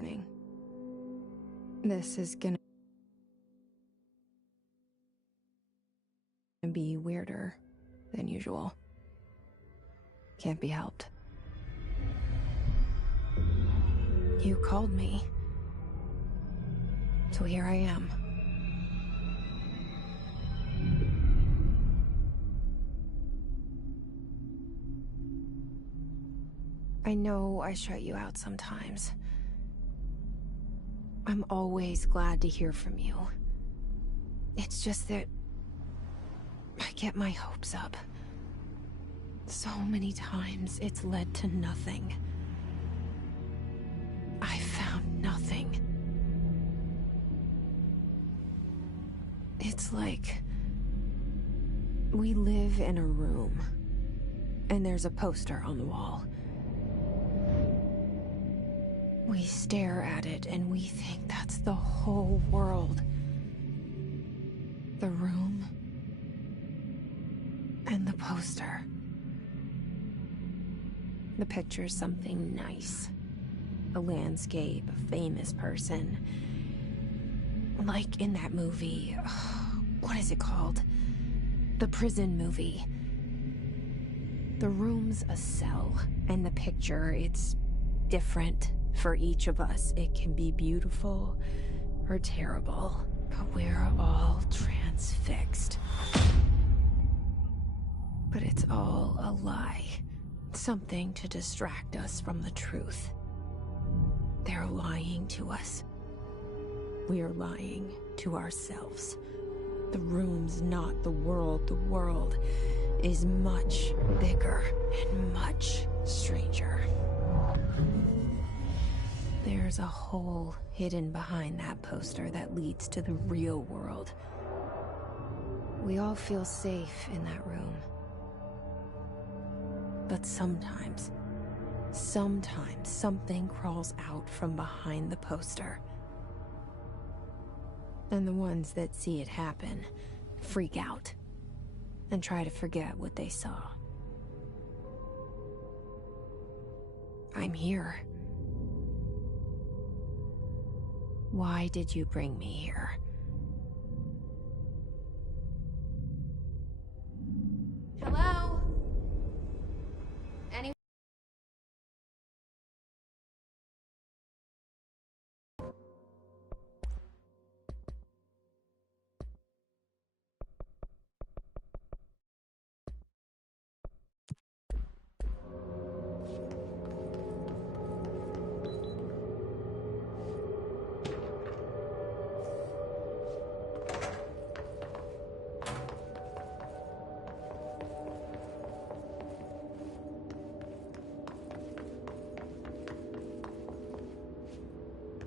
warning. This is gonna be weirder than usual. Can't be helped. You called me. So here I am. I know I shut you out sometimes. I'm always glad to hear from you. It's just that I get my hopes up. So many times it's led to nothing. I found nothing. It's like we live in a room, and there's a poster on the wall. We stare at it and we think that's the whole world. The room and the poster. The picture's something nice. A landscape, a famous person. Like in that movie, what is it called? The prison movie. The room's a cell, and the picture, it's different for each of us. It can be beautiful or terrible, but we're all transfixed. But it's all a lie. Something to distract us from the truth. They're lying to us. We're lying to ourselves. The room's not the world. The world is much bigger and much stranger. There's a hole hidden behind that poster that leads to the real world. We all feel safe in that room. But sometimes something crawls out from behind the poster. And the ones that see it happen freak out and try to forget what they saw. I'm here. Why did you bring me here? Hello? Anyone?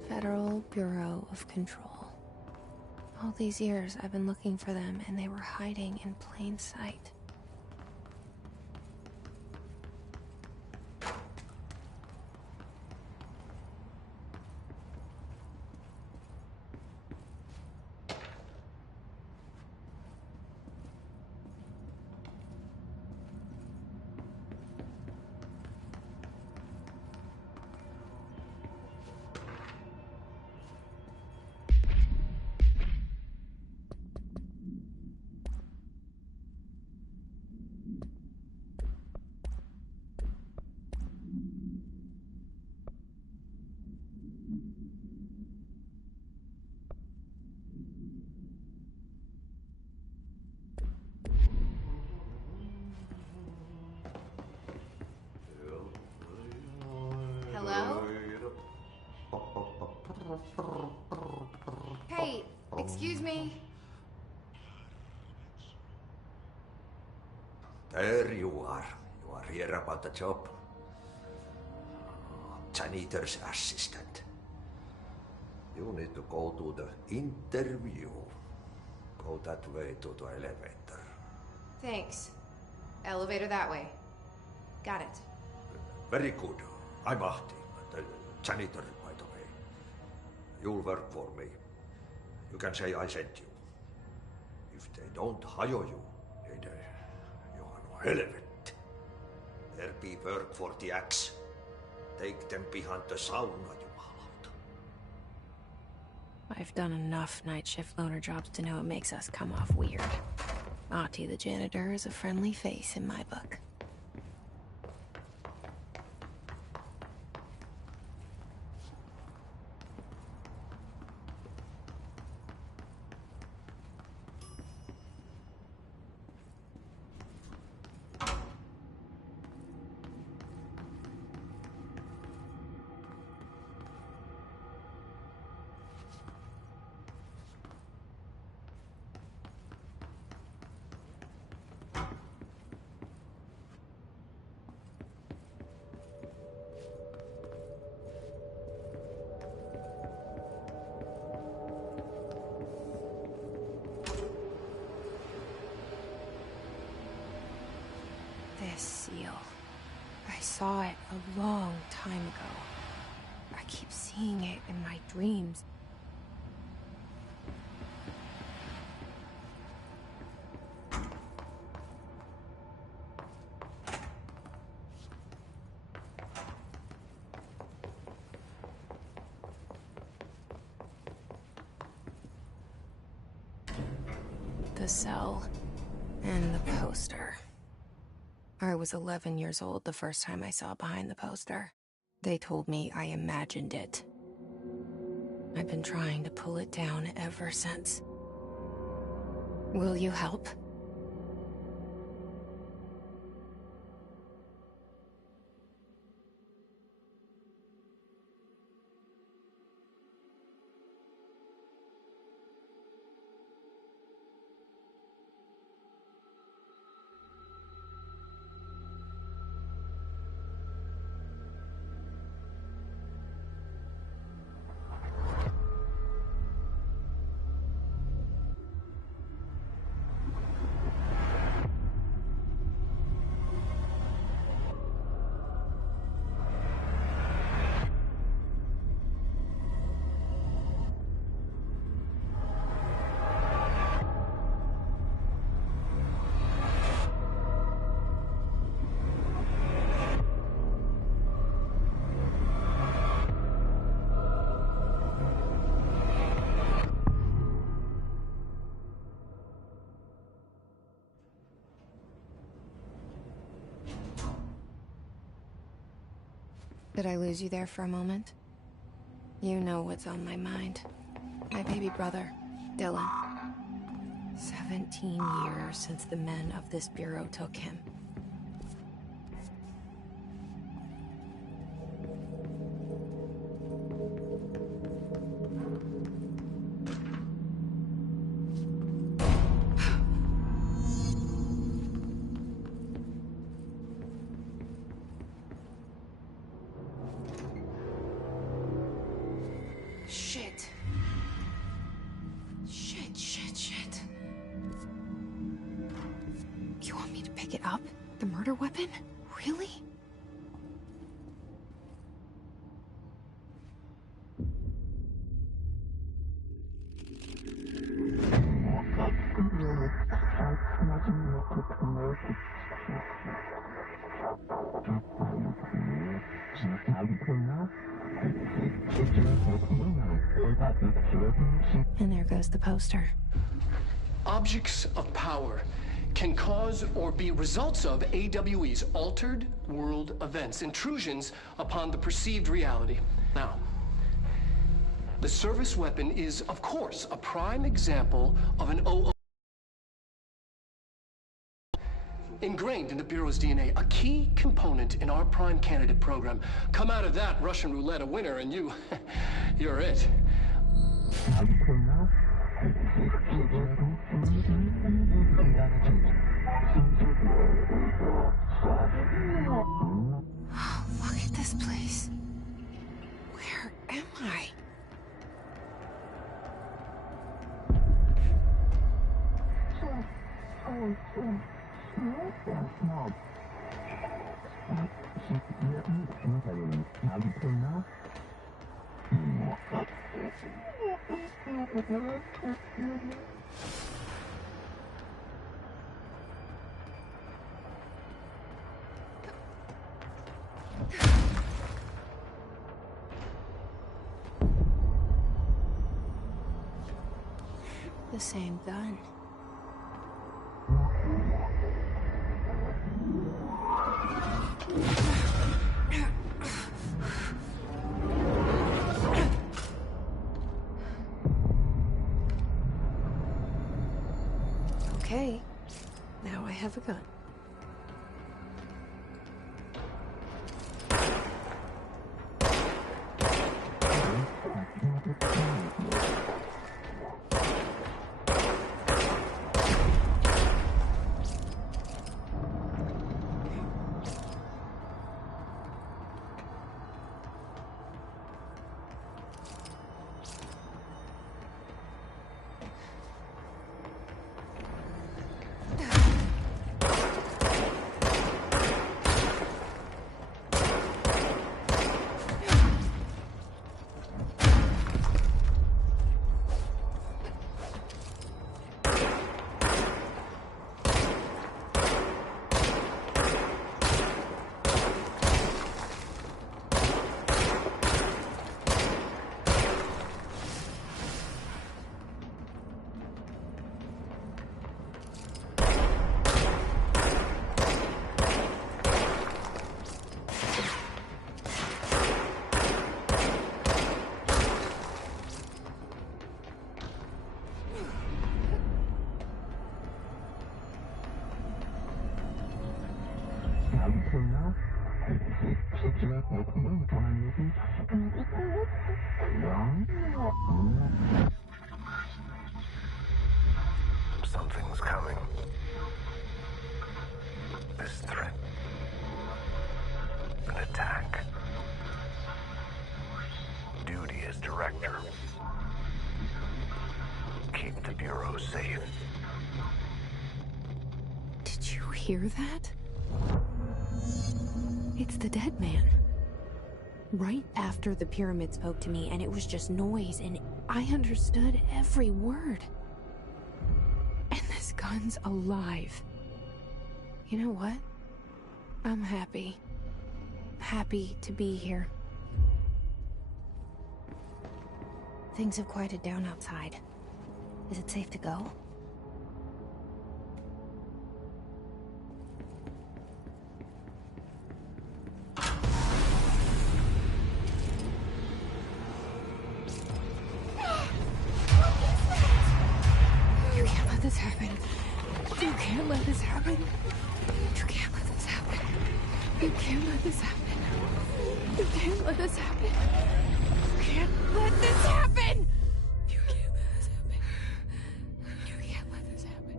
Federal Bureau of Control. All these years I've been looking for them, and they were hiding in plain sight. Hello? Hey, excuse me? There you are. You are here about the job. Janitor's assistant. You need to go to the interview. Go that way to the elevator. Thanks. Elevator that way. Got it. Very good. I'm Ahti, the janitor, by the way. You'll work for me. You can say I sent you. If they don't hire you, then you are no helvet. There be work for the axe. Take them behind the sauna, jumalauta. I've done enough night shift loner jobs to know it makes us come off weird. Ahti the janitor is a friendly face in my book. This seal. I saw it a long time ago. I keep seeing it in my dreams. The cell and the poster. I was 11 years old the first time I saw behind the poster. They told me I imagined it. I've been trying to pull it down ever since. Will you help? Did I lose you there for a moment? You know what's on my mind. My baby brother, Dylan. 17 years since the men of this bureau took him. Shit. Shit. You want me to pick it up? The murder weapon? Really? And there goes the poster. Objects of power can cause or be results of AWE's altered world events, intrusions upon the perceived reality. Now, the service weapon is, of course, a prime example of an OO ingrained in the Bureau's DNA, a key component in our prime candidate program. Come out of that Russian roulette a winner and you're it. Oh, look at this place. Where am I? The same gun. Okay, now I have a gun. Something's coming. This threat. An attack. Duty as director. Keep the Bureau safe. Did you hear that? It's the dead man. Right after the pyramid spoke to me, and it was just noise, and I understood every word. And this gun's alive. You know what? I'm happy. Happy to be here. Things have quieted down outside. Is it safe to go? You can't let this happen. You can't let this happen. You can't let this happen. You can't let this happen. You can't let this happen. You can't let this happen. You can't let this happen. You can't let this happen.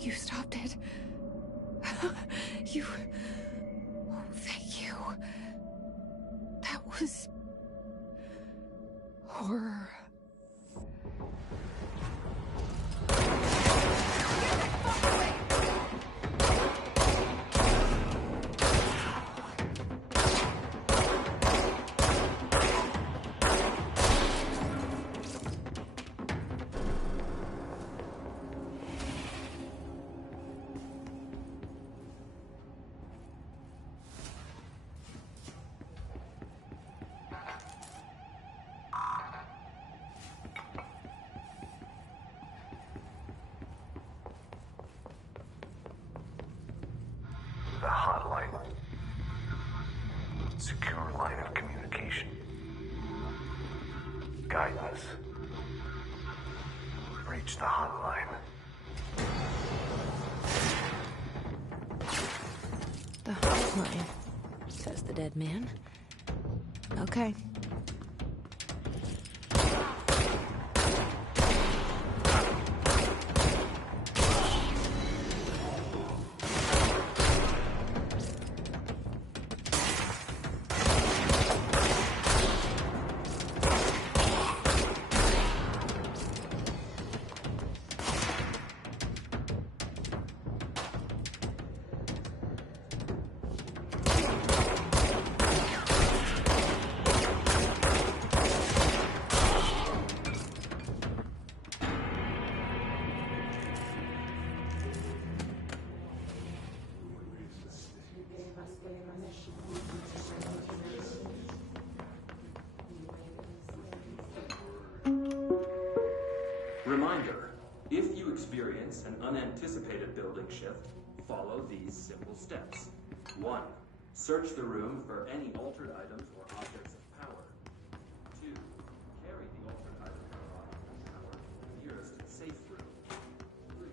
You stopped it. You... Oh, thank you. That was... horror. The hotline. Secure line of communication. Guidance. Reach the hotline. The hotline, says the dead man. Okay. Reminder, if you experience an unanticipated building shift, follow these simple steps. 1. Search the room for any altered items or objects of power. 2. Carry the altered item or object of power to the nearest safe room. 3.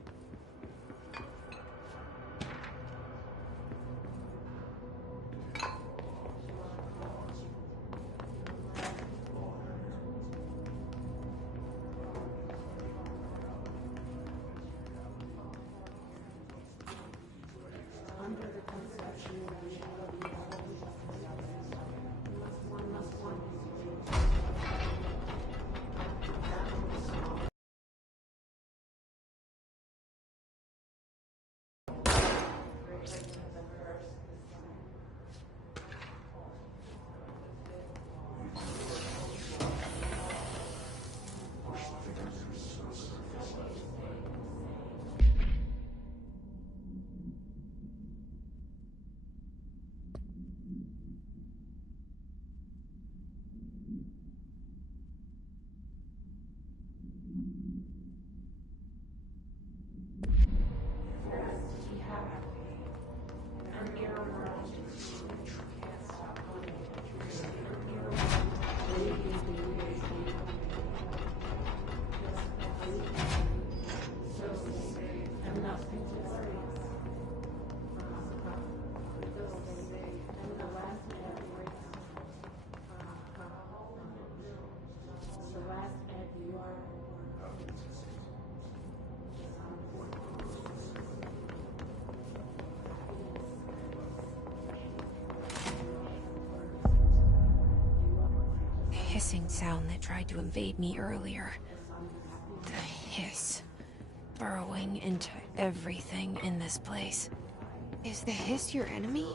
Hissing sound that tried to invade me earlier. The hiss. Burrowing into everything in this place. Is the hiss your enemy?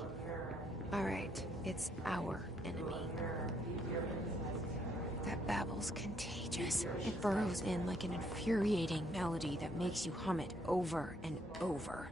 Alright, it's our enemy. That babble's contagious. It burrows in like an infuriating melody that makes you hum it over and over.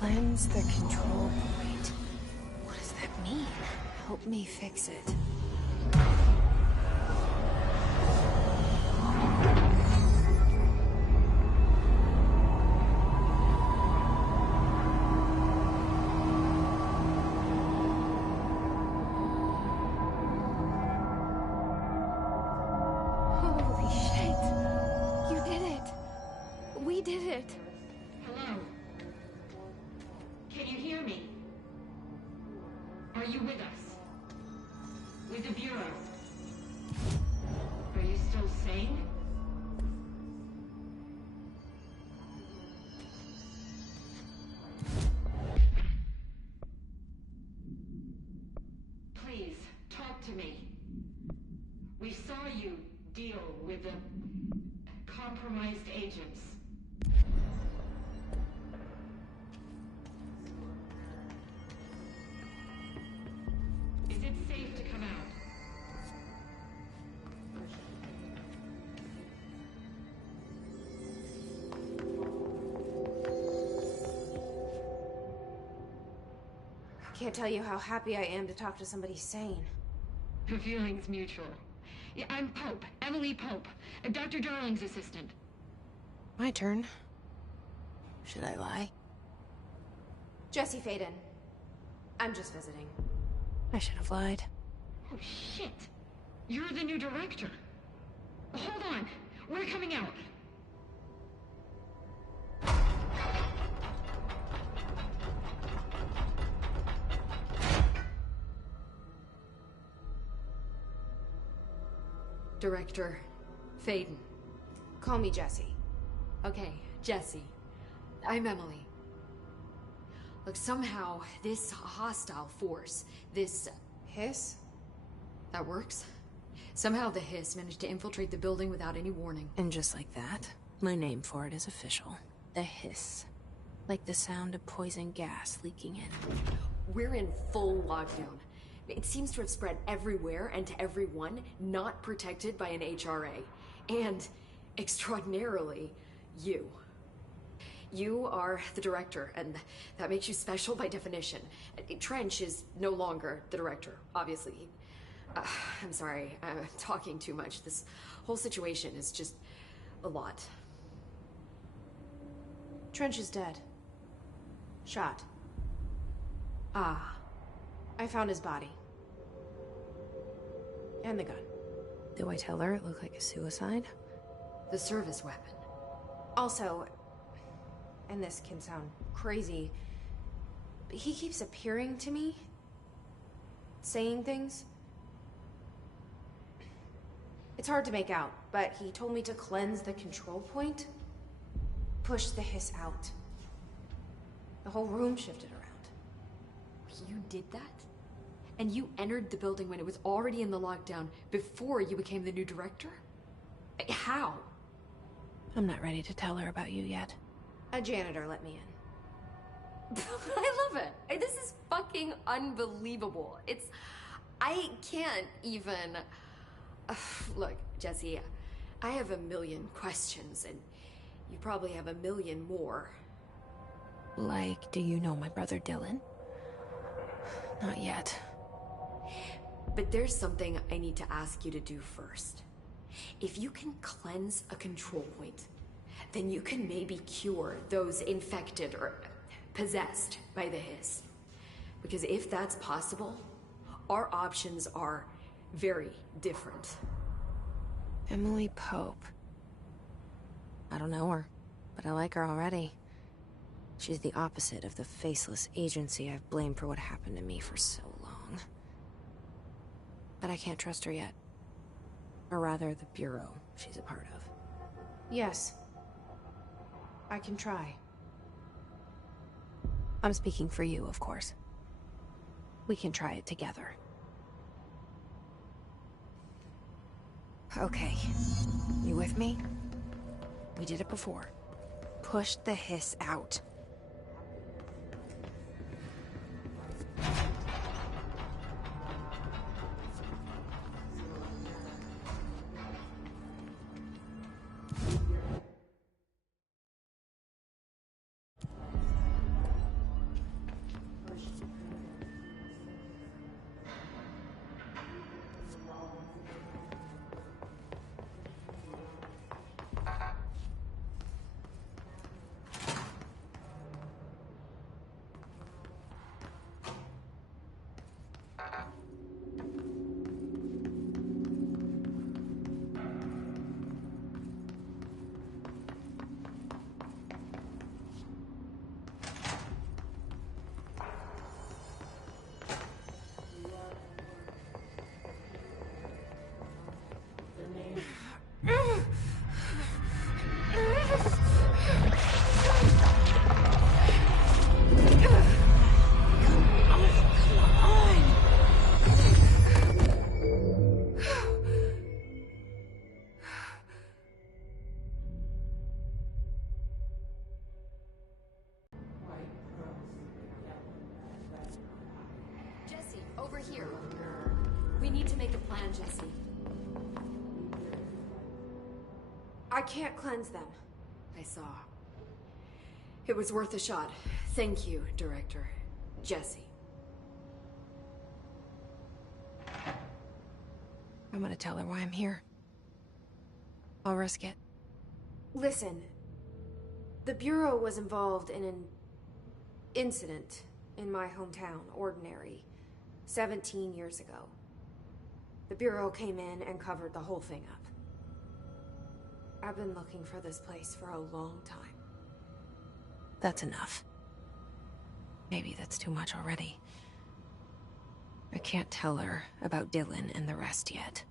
Cleanse the control point. What does that mean? Help me fix it. Holy shit! You did it! We did it! Hello? Can you hear me? Are you with us? With the Bureau? Are you still sane? Please, talk to me. We saw you deal with the compromised agents. Is it safe to Can't tell you how happy I am to talk to somebody sane. The feeling's mutual. Yeah, I'm Pope, Emily Pope, Dr. Darling's assistant. My turn. Should I lie? Jesse Faden. I'm just visiting. I should have lied. Oh, shit. You're the new director. Hold on. We're coming out. Director Faden. Call me Jesse. Okay, Jesse. I'm Emily. Look, somehow this hostile force, this Hiss? that works. Somehow the hiss managed to infiltrate the building without any warning. And just like that, my name for it is official. The hiss. Like the sound of poison gas leaking in. We're in full lockdown. It seems to have spread everywhere and to everyone not protected by an HRA. And, extraordinarily, you. You are the director, and that makes you special by definition. Trench is no longer the director, obviously. I'm sorry, I'm talking too much. This whole situation is just a lot. Trench is dead. Shot. Ah. I found his body. And the gun. Do I tell her it looked like a suicide? The service weapon. Also, and this can sound crazy, but he keeps appearing to me. Saying things. It's hard to make out, but he told me to cleanse the control point. Push the hiss out. The whole room shifted around. You did that? And you entered the building when it was already in the lockdown before you became the new director? How? I'm not ready to tell her about you yet. A janitor let me in. I love it. This is fucking unbelievable. I can't even... Look, Jesse, I have a million questions, and you probably have a million more. Like, do you know my brother Dylan? Not yet. But there's something I need to ask you to do first. If you can cleanse a control point, then you can maybe cure those infected or possessed by the hiss. Because if that's possible, our options are very different. Emily Pope. I don't know her, but I like her already. She's the opposite of the faceless agency I've blamed for what happened to me for so long. But I can't trust her yet. Or rather, the Bureau she's a part of. Yes. I can try. I'm speaking for you, of course. We can try it together. Okay. You with me? We did it before. Push the hiss out. Jesse, over here. We need to make a plan, Jesse. I can't cleanse them. I saw. It was worth a shot. Thank you, Director. Jesse. I'm gonna tell her why I'm here. I'll risk it. Listen, the Bureau was involved in an incident in my hometown, Ordinary, 17 years ago. The Bureau came in and covered the whole thing up. I've been looking for this place for a long time. That's enough. Maybe that's too much already. I can't tell her about Dylan and the rest yet.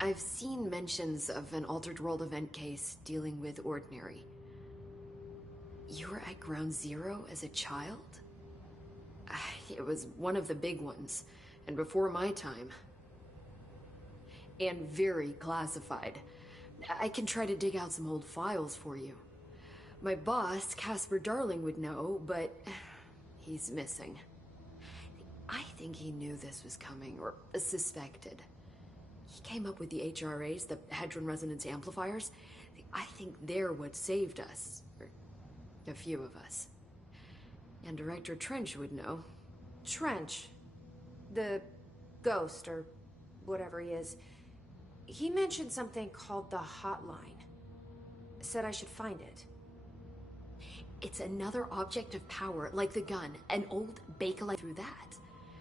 I've seen mentions of an Altered World event case dealing with Ordinary. You were at Ground Zero as a child? It was one of the big ones, and before my time. And very classified. I can try to dig out some old files for you. My boss, Casper Darling, would know, but he's missing. I think he knew this was coming, or suspected. He came up with the HRAs, the Hadron Resonance Amplifiers. I think they're what saved us. Or a few of us. And Director Trench would know. Trench, the ghost, or whatever he is, he mentioned something called the Hotline. Said I should find it. It's another object of power, like the gun, an old Bakelite through that.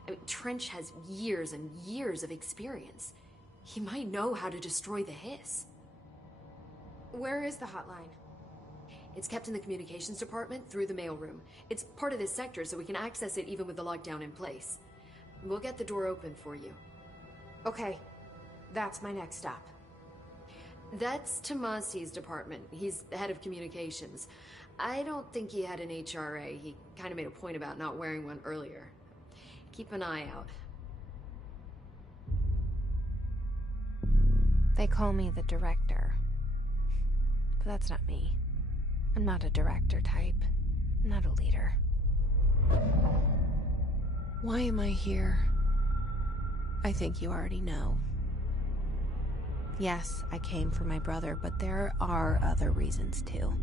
I mean, Trench has years and years of experience. He might know how to destroy the hiss. Where is the Hotline? It's kept in the communications department through the mailroom. It's part of this sector, so we can access it even with the lockdown in place. We'll get the door open for you. Okay, that's my next stop. That's Tomasi's department. He's the head of communications. I don't think he had an HRA. He kind of made a point about not wearing one earlier. Keep an eye out. They call me the director. But that's not me. I'm not a director type. I'm not a leader. Why am I here? I think you already know. Yes, I came for my brother, but there are other reasons too.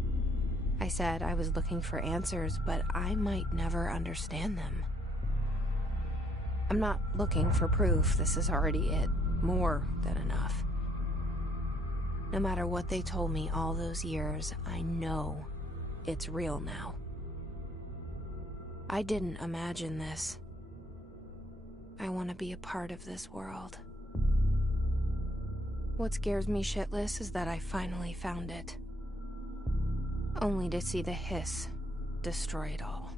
I said I was looking for answers, but I might never understand them. I'm not looking for proof. This is already it. More than enough. No matter what they told me all those years, I know it's real now. I didn't imagine this. I want to be a part of this world. What scares me shitless is that I finally found it. Only to see the hiss destroy it all.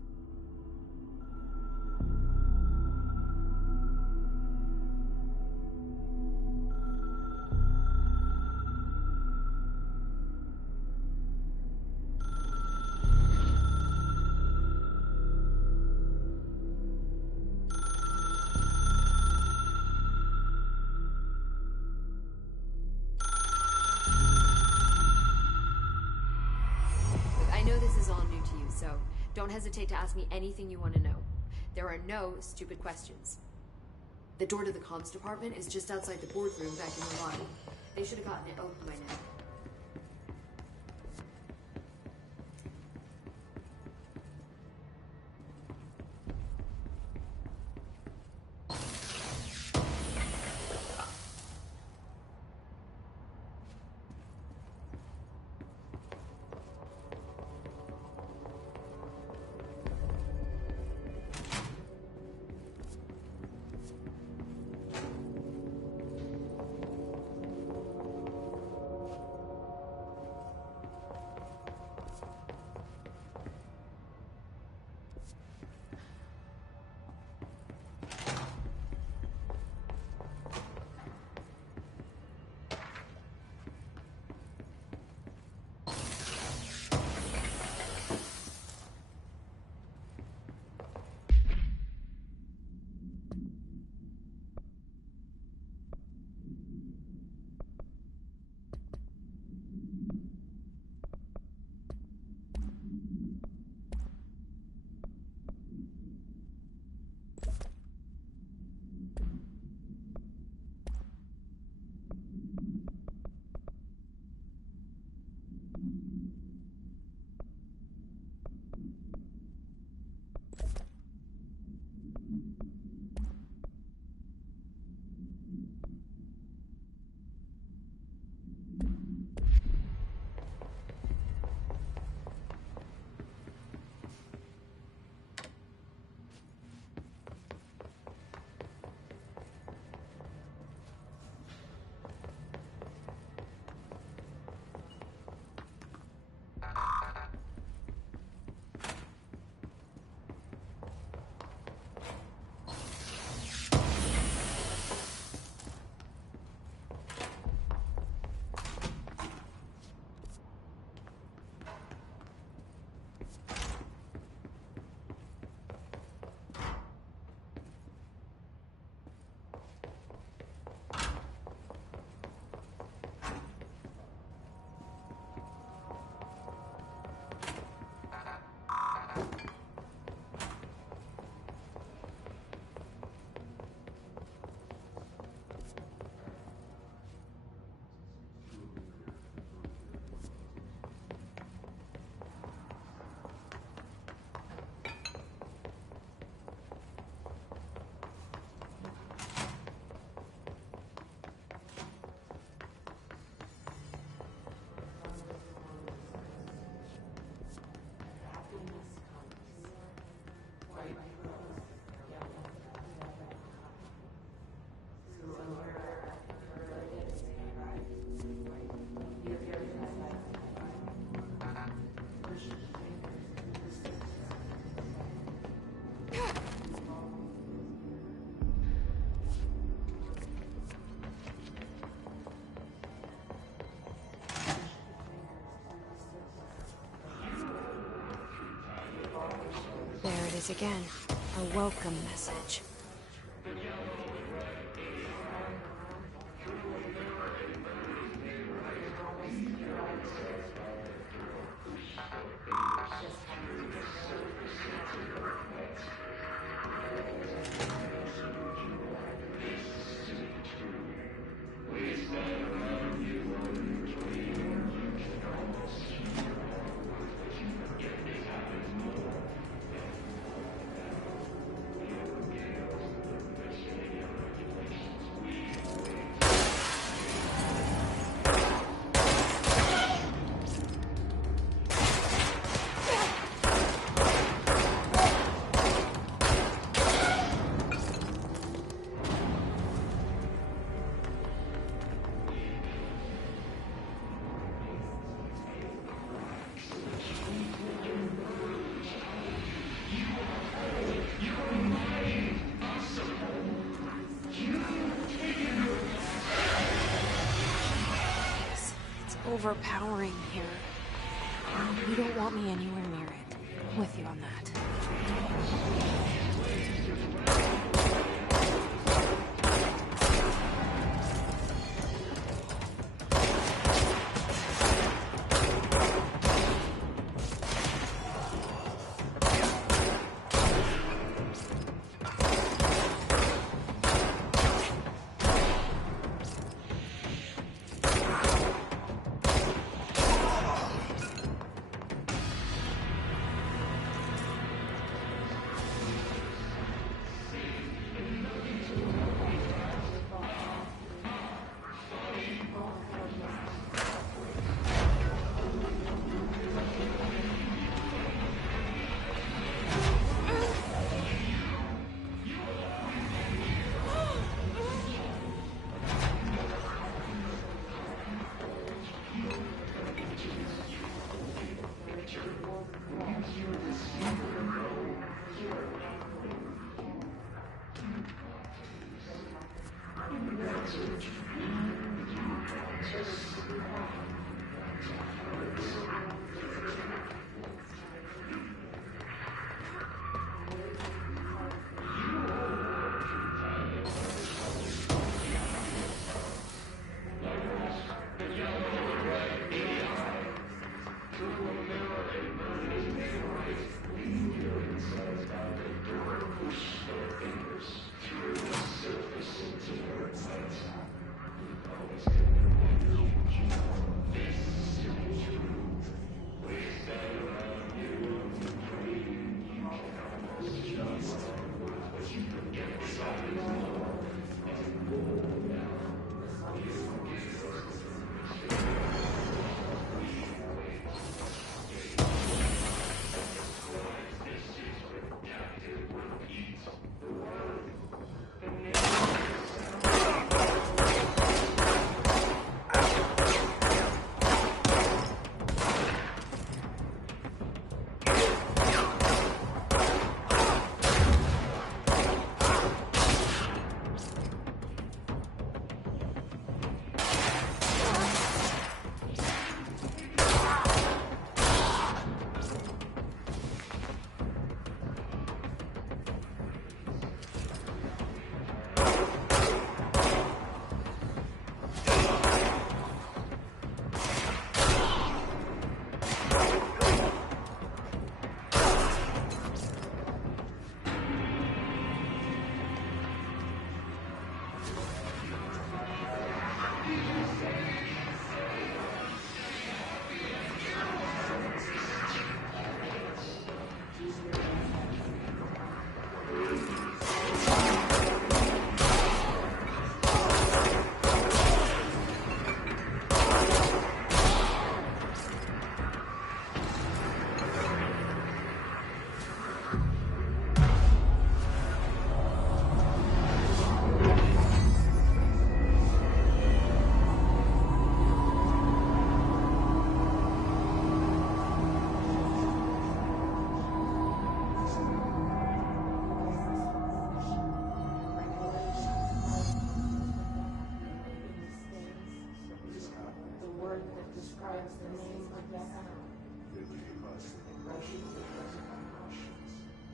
Don't hesitate to ask me anything you want to know. There are no stupid questions. The door to the comms department is just outside the boardroom back in the lobby. They should have gotten it open by now. is again a welcome message. Overpowering here. You don't want me anywhere near it. I'm with you on that.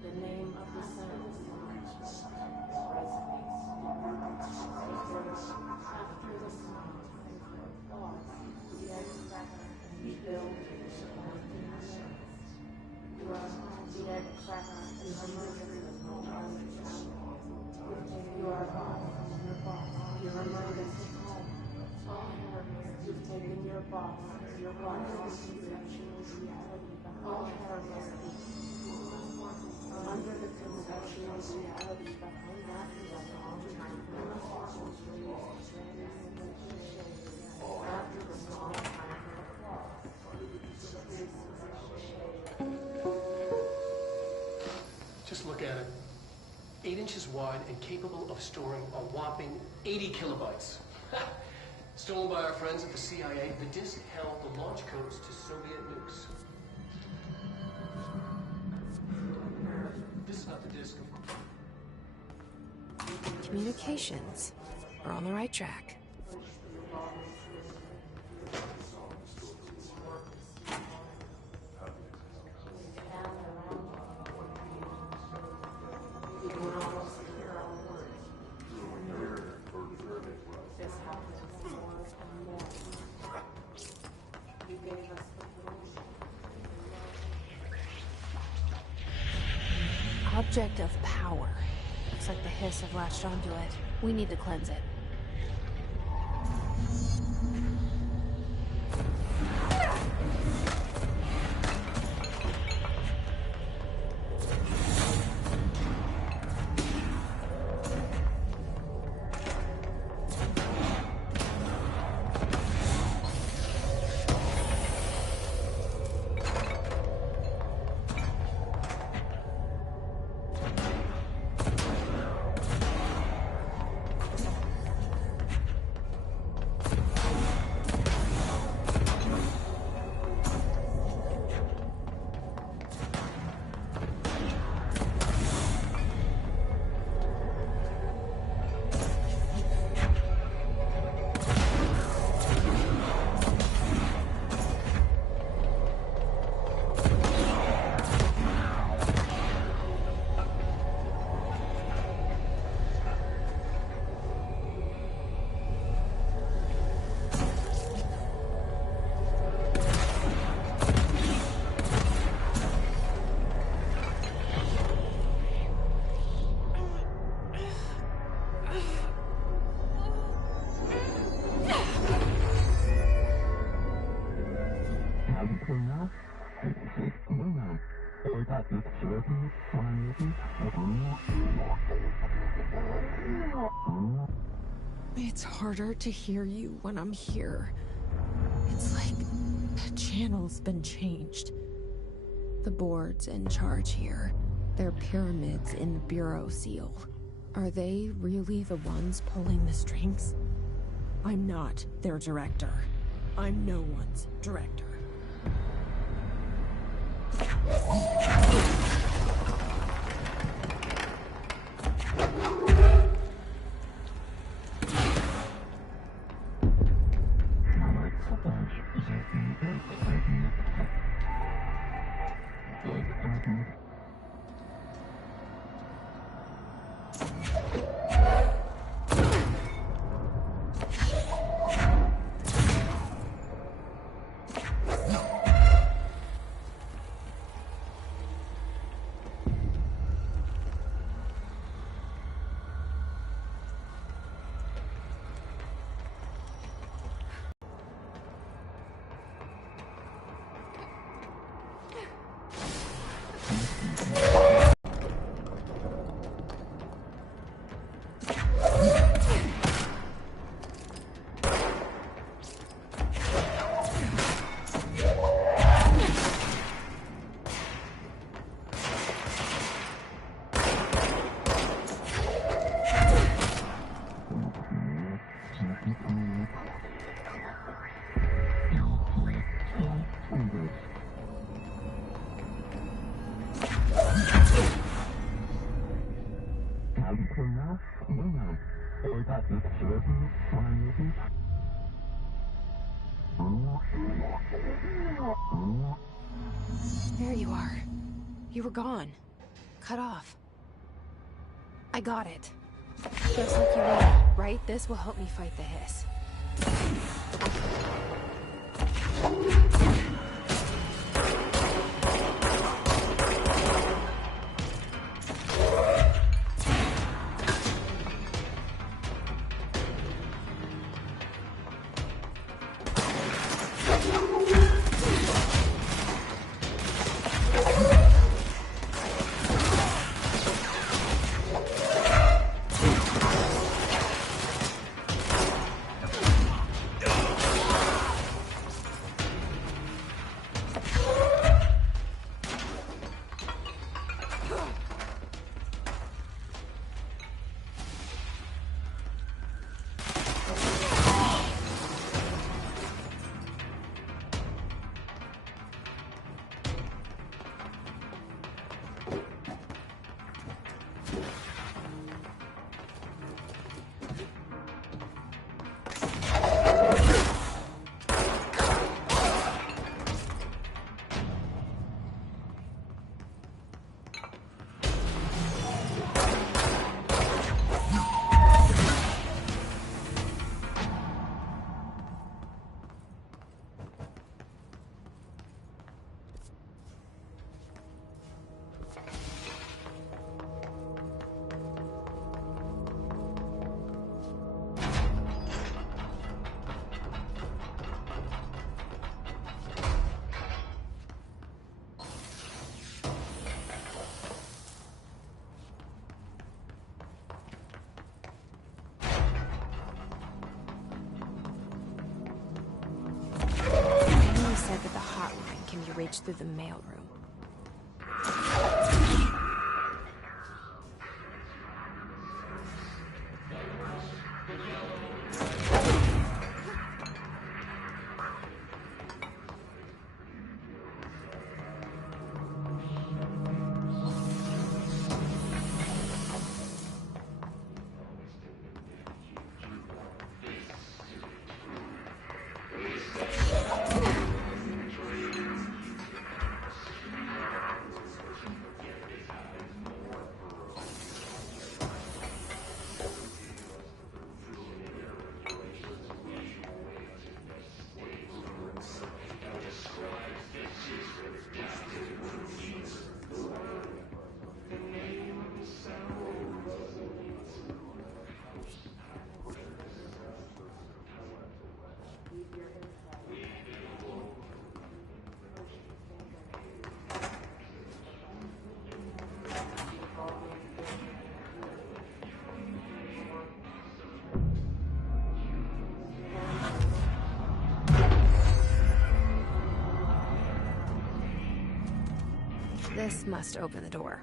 The name of the sound resonates. After the smile and applause, the egg cracker and rebuild you are the egg cracker and the murder of no one. You are gone from your boss. Your emergency home. You've taken your boss. Your boss is conceptual reality. All paranormal. Under the conceptual reality behind that is a long time. After the small time for applause. Just look at it. 8 inches wide and capable of storing a whopping 80 kilobytes. Stolen by our friends at the CIA, the disk held the launch codes to Soviet nukes. This is not the disk of... Communications. We're on the right track. Object of power. Looks like the hiss have latched onto it. We need to cleanse it. It's harder to hear you when I'm here. It's like the channel's been changed. The board's in charge here. They're pyramids in the Bureau seal. Are they really the ones pulling the strings? I'm not their director. I'm no one's director. There you are. You were gone. cut off. I got it. Just like you wanted, right? This will help me fight the hiss. Said that the hotline can be reached through the mailroom. This must open the door.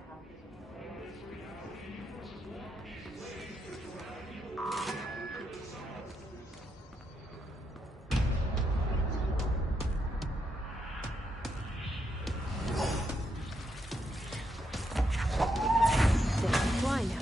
They can fly now.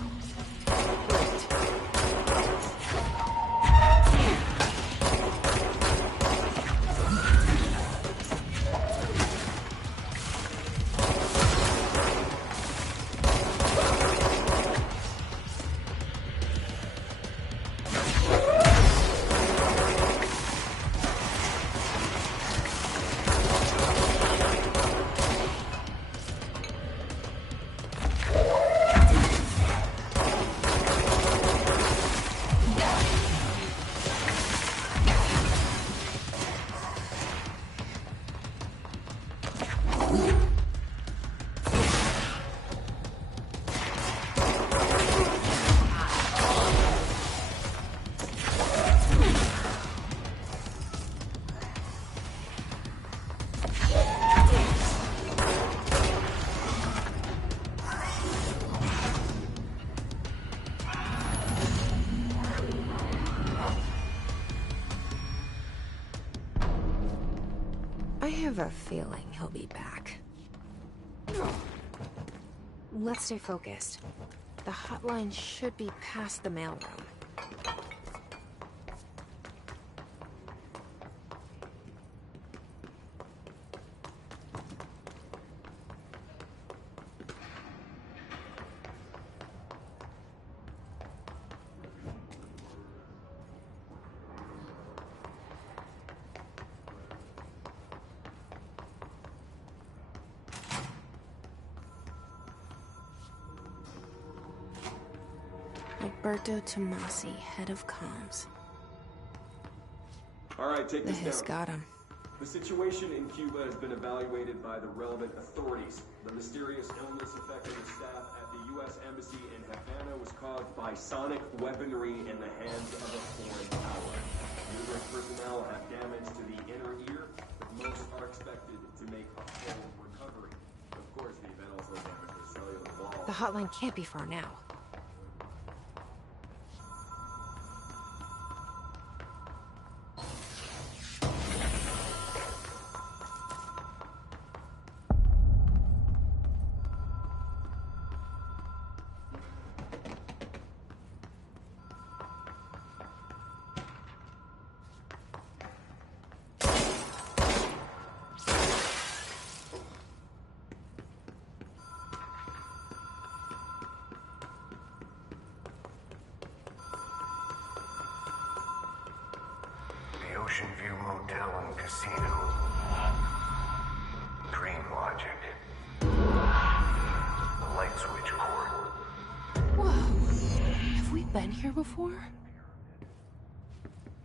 I have a feeling he'll be back. Let's stay focused. The hotline should be past the mailroom. Alberto Tomasi, head of comms. All right, take this This down. got him. The situation in Cuba has been evaluated by the relevant authorities. The mysterious illness affecting the staff at the U.S. Embassy in Havana was caused by sonic weaponry in the hands of a foreign power. Numerous personnel have damage to the inner ear, but most are expected to make a full recovery. Of course, the event also damaged the cellular wall. The hotline can't be far now. The Ocean View Motel and Casino. Dream logic. The light switch cord. Whoa. Have we been here before?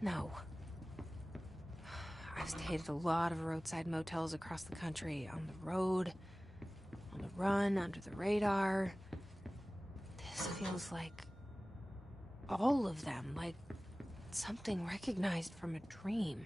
No. I've stayed at a lot of roadside motels across the country, on the road, on the run, under the radar. This feels like all of them, like something recognized from a dream.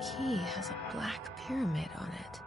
Key has a black pyramid on it.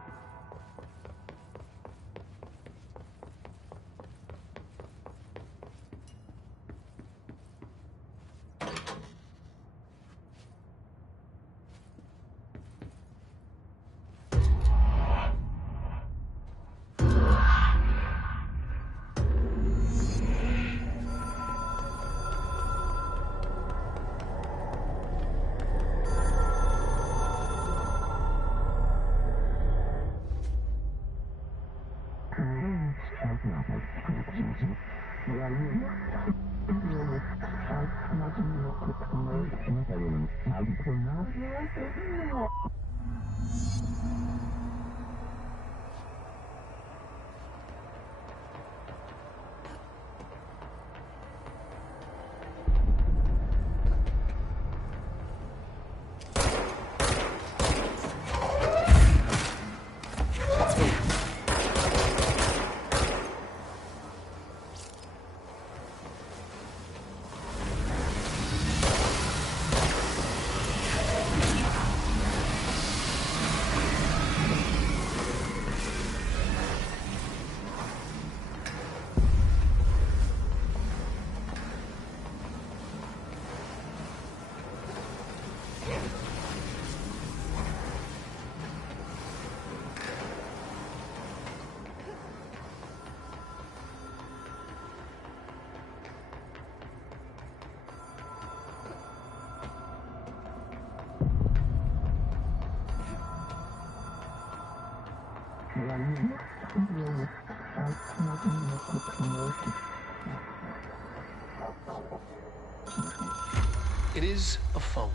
It is a phone.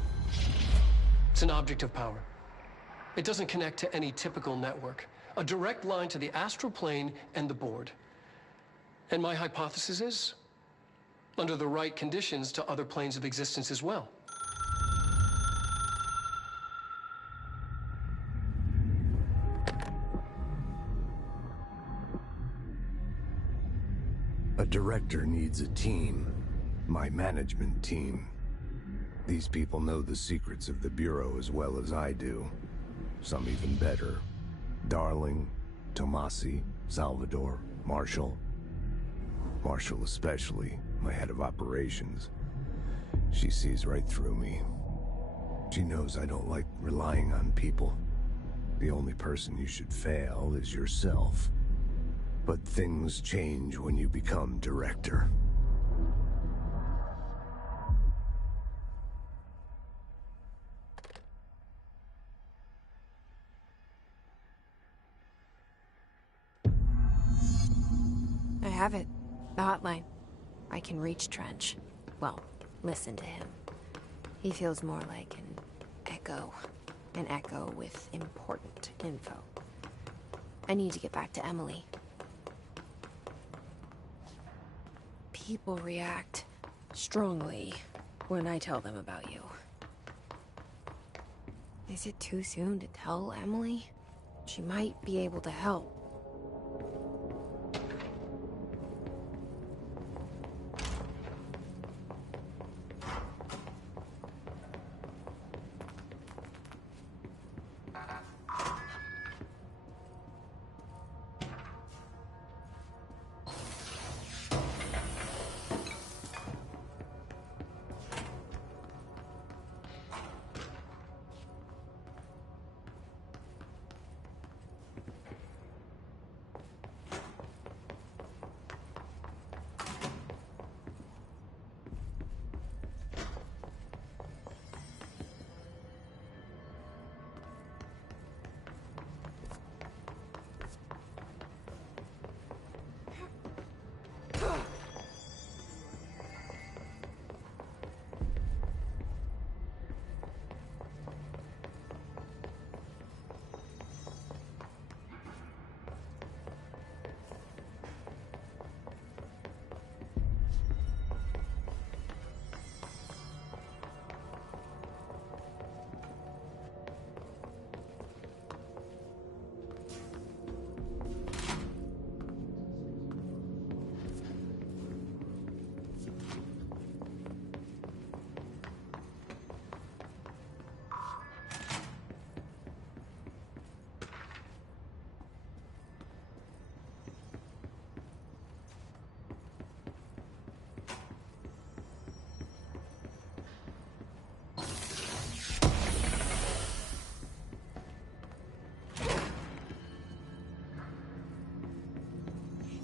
It's an object of power. It doesn't connect to any typical network. A direct line to the astral plane and the board. And my hypothesis is, under the right conditions, to other planes of existence as well. A director needs a team. My management team. These people know the secrets of the Bureau as well as I do. Some even better. Darling, Tomasi, Salvador, Marshall. Marshall especially, my head of operations. She sees right through me. She knows I don't like relying on people. The only person you should fail is yourself. But things change when you become director. I have it. The hotline. I can reach Trench. Well, listen to him. He feels more like an echo. An echo with important info. I need to get back to Emily. People react strongly when I tell them about you. Is it too soon to tell Emily? She might be able to help.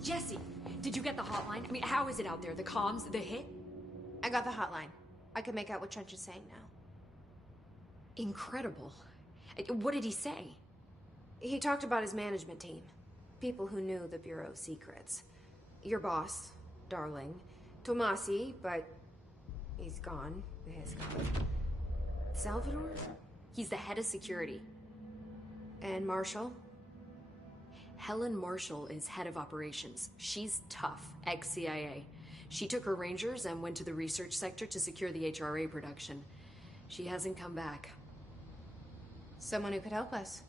Jesse, did you get the hotline? I mean, how is it out there? The comms, the hit? I got the hotline. I can make out what Trench is saying now. Incredible. What did he say? He talked about his management team. People who knew the Bureau's secrets. Your boss, Darling. Tomasi, but he's gone. He's gone. Salvador? He's the head of security. And Marshall? Helen Marshall is head of operations. She's tough, ex-CIA. She took her Rangers and went to the research sector to secure the HRA production. She hasn't come back. Someone who could help us.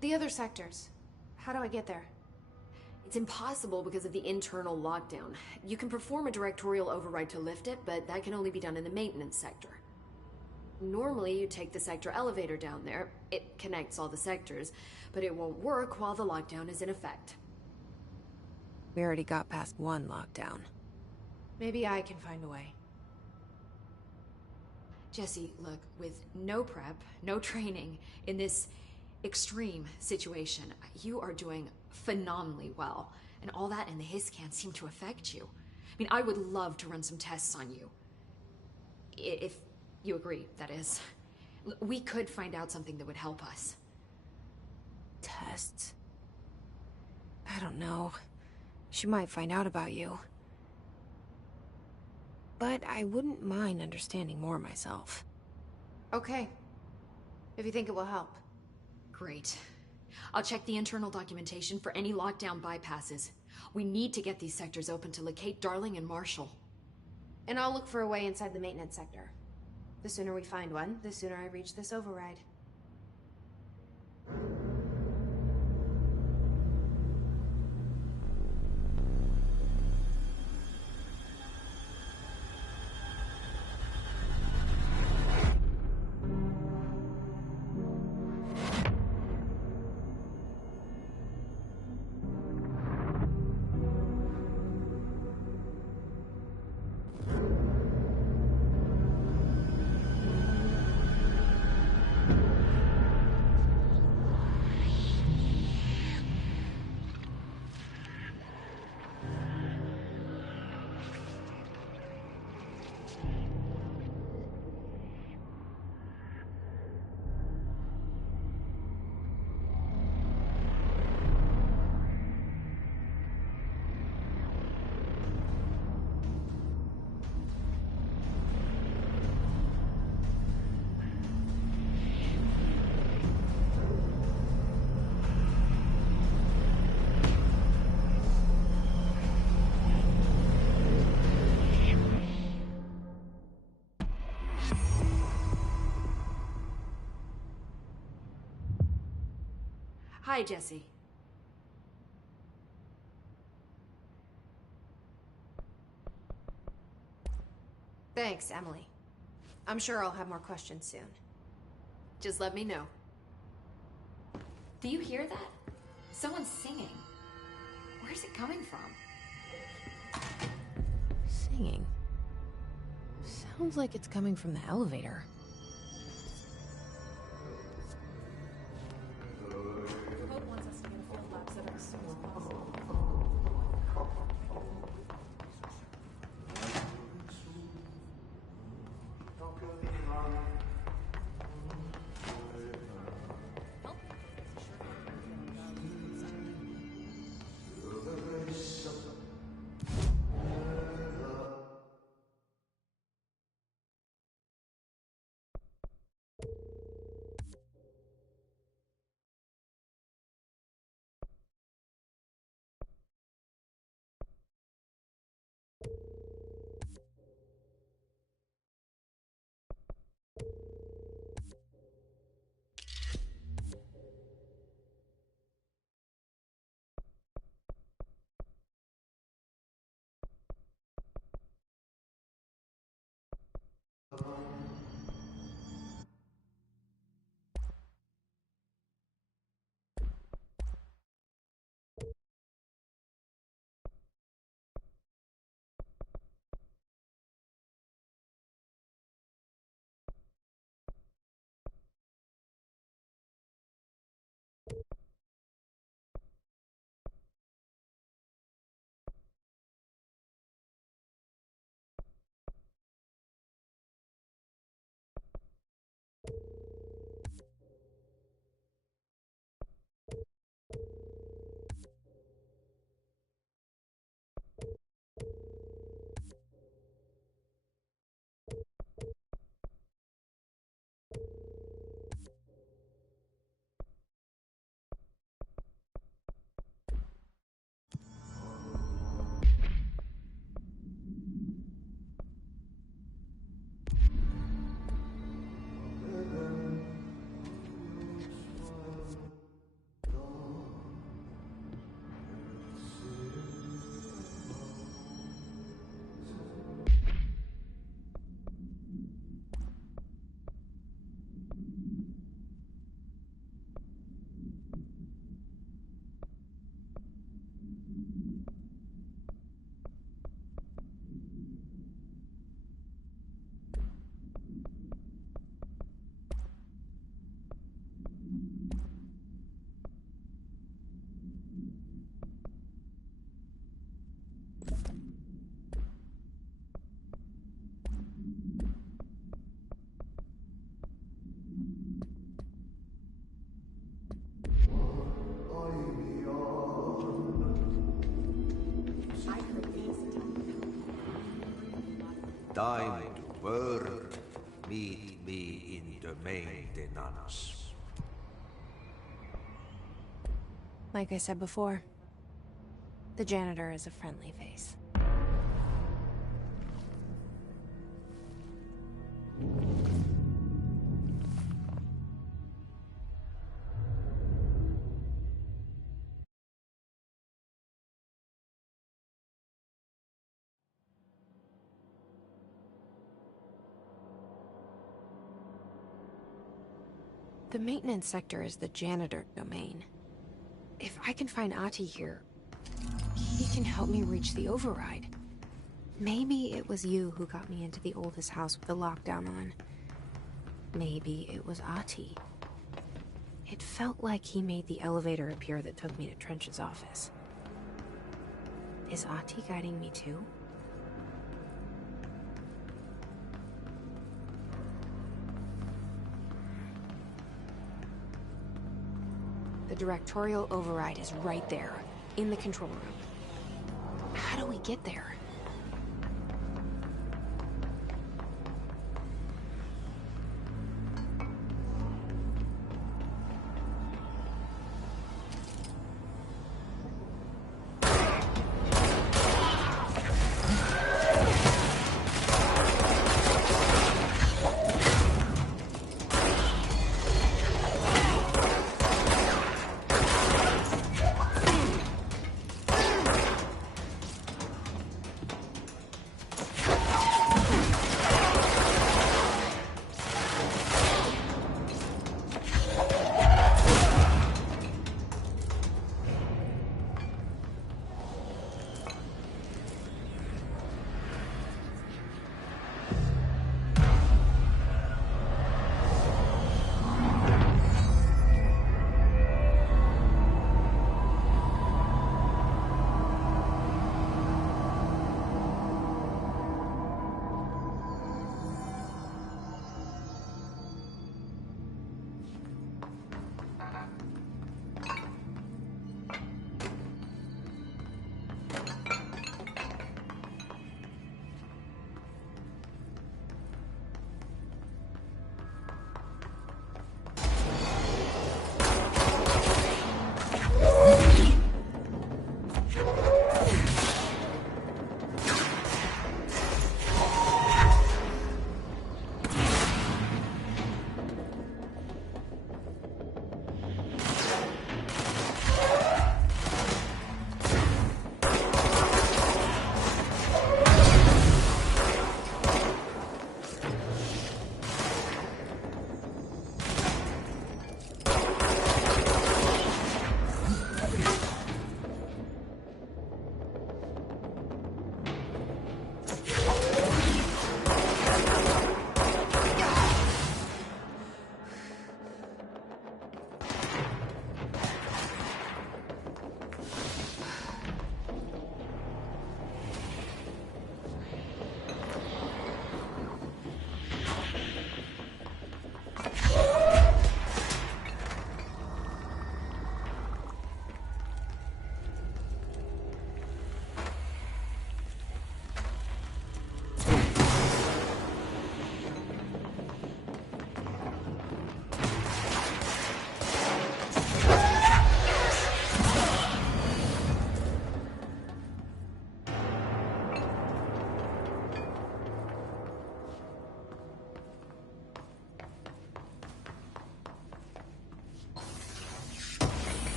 The other sectors. How do I get there? It's impossible because of the internal lockdown. You can perform a directorial override to lift it, but that can only be done in the maintenance sector. Normally, you take the sector elevator down there. It connects all the sectors, but it won't work while the lockdown is in effect. We already got past one lockdown. Maybe I can find a way. Jesse, look, with no prep, no training, in this extreme situation, you are doing phenomenally well. And all that and the hiss can't seem to affect you. I mean, I would love to run some tests on you. If you agree, that is. We could find out something that would help us. Tests? I don't know. She might find out about you. But I wouldn't mind understanding more myself. Okay. If you think it will help. Great. I'll check the internal documentation for any lockdown bypasses. We need to get these sectors open to locate Darling and Marshall. And I'll look for a way inside the maintenance sector. The sooner we find one, the sooner I reach this override. Hi, Jesse. Thanks, Emily. I'm sure I'll have more questions soon. Just let me know. Do you hear that? Someone's singing. Where's it coming from? Singing. Sounds like it's coming from the elevator. Time to work. Meet me in the maintenance. Like I said before, the janitor is a friendly face. The maintenance sector is the janitor domain. If I can find Ahti here, he can help me reach the override. Maybe it was you who got me into the oldest house with the lockdown on. Maybe it was Ahti. It felt like he made the elevator appear that took me to Trench's office. Is Ahti guiding me too? The directorial override is right there, in the control room. How do we get there?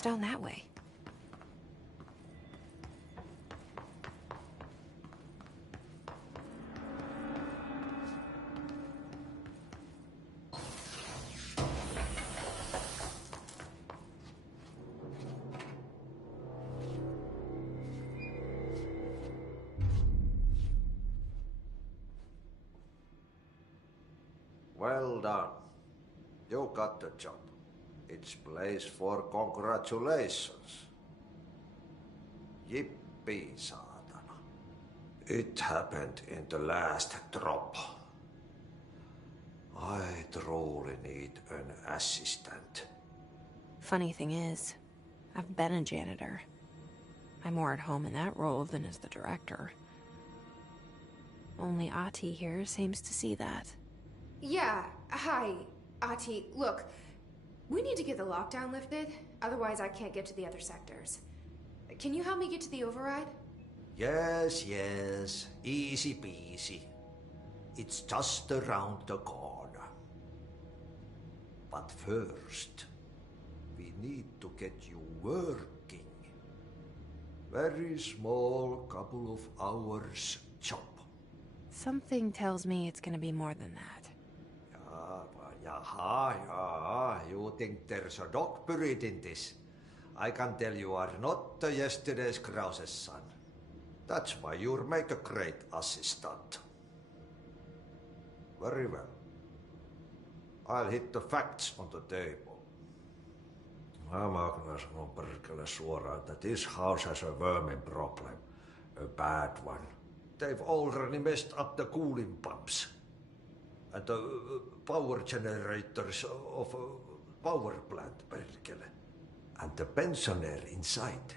What's down that way? Well done. You got the job. It's place for congratulations. Yippee, saatana. It happened in the last drop. I truly need an assistant. Funny thing is, I've been a janitor. I'm more at home in that role than as the director. Only Ahti here seems to see that. Yeah, hi, Ahti. Look, we need to get the lockdown lifted, otherwise I can't get to the other sectors. Can you help me get to the override? Yes, yes. Easy peasy. It's just around the corner. But first, we need to get you working. Very small, couple of hours job. Something tells me it's gonna be more than that. Yaha, you think there's a dog buried in this? I can tell you are not yesterday's Krause's son. That's why you'll make a great assistant. Very well. I'll hit the facts on the table. Mä kyllä sanon perkele suoraan, että this house has a vermin problem. A bad one. They've already messed up the cooling pumps. And the power generators of a power plant, perkele. And the pensioner inside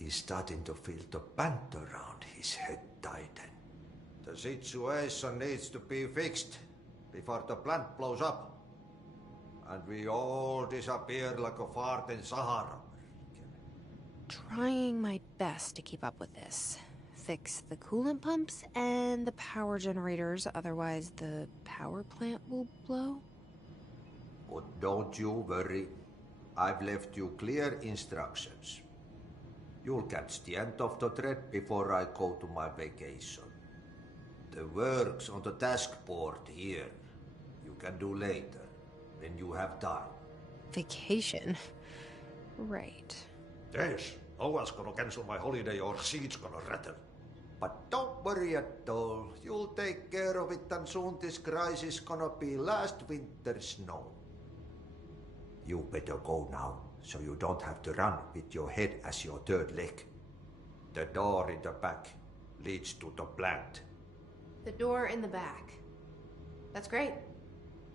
is starting to feel the band around his head tighten. The situation needs to be fixed before the plant blows up. And we all disappear like a fart in Sahara. Trying my best to keep up with this. Fix the coolant pumps and the power generators, otherwise the power plant will blow. But don't you worry. I've left you clear instructions. You'll catch the end of the thread before I go to my vacation. The work's on the task board here. You can do later, when you have time. Vacation? Right. Yes, no one's gonna cancel my holiday or seat's gonna rattle. But don't worry at all. You'll take care of it and soon this crisis gonna be last winter's snow. You better go now, so you don't have to run with your head as your third leg. The door in the back leads to the plant. The door in the back. That's great.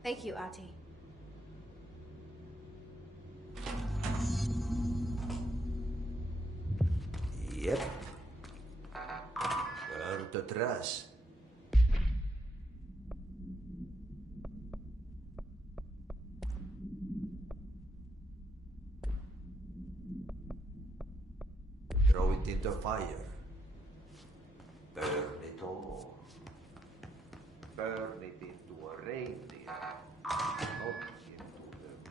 Thank you, Ahti. Yep. Burn the trash. Throw it in the fire. Burn it all. Burn it into a reindeer. Not into the woods.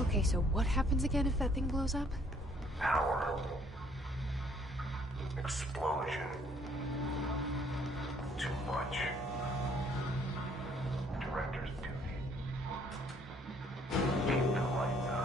Okay, so what happens again if that thing blows up? Power. Explosion. Too much. Director's duty. Keep the lights on.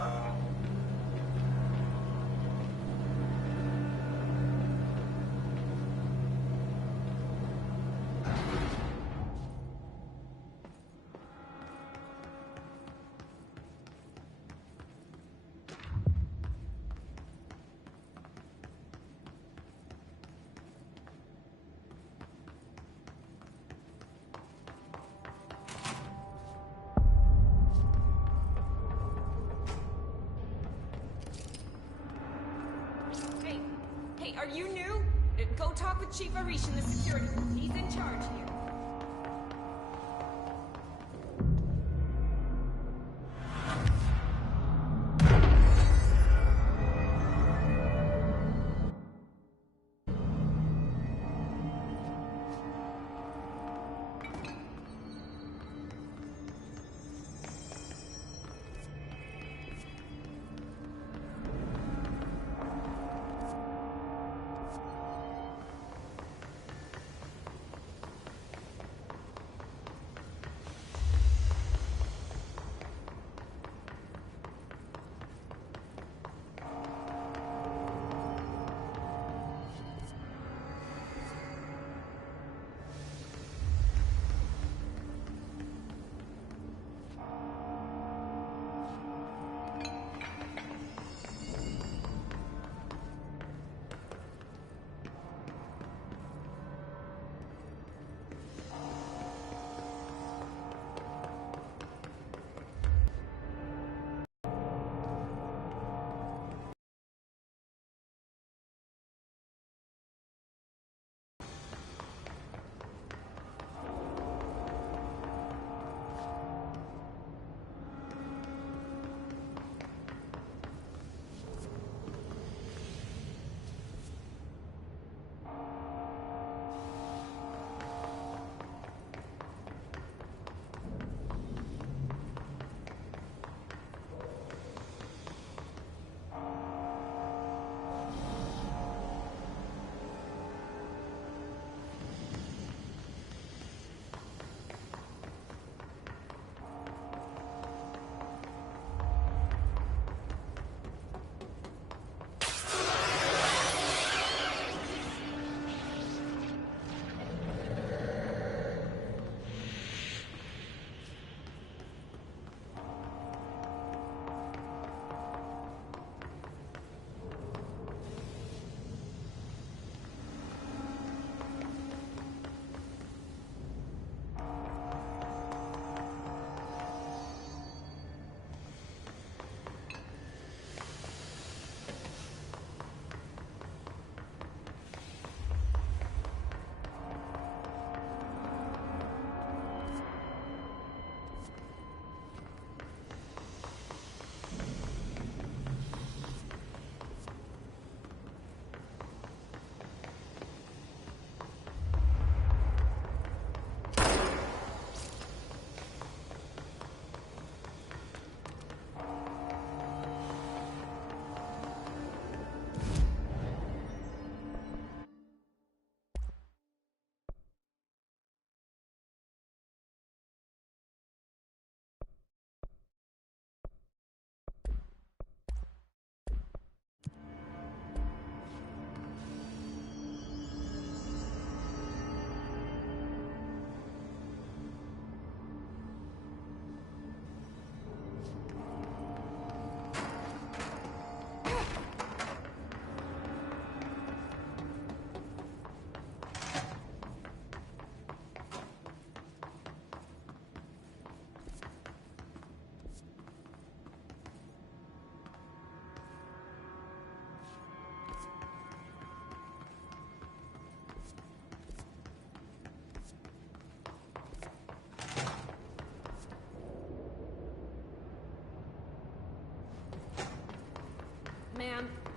Hey, are you new? Go talk with Chief Arish in the security booth. He's in charge here.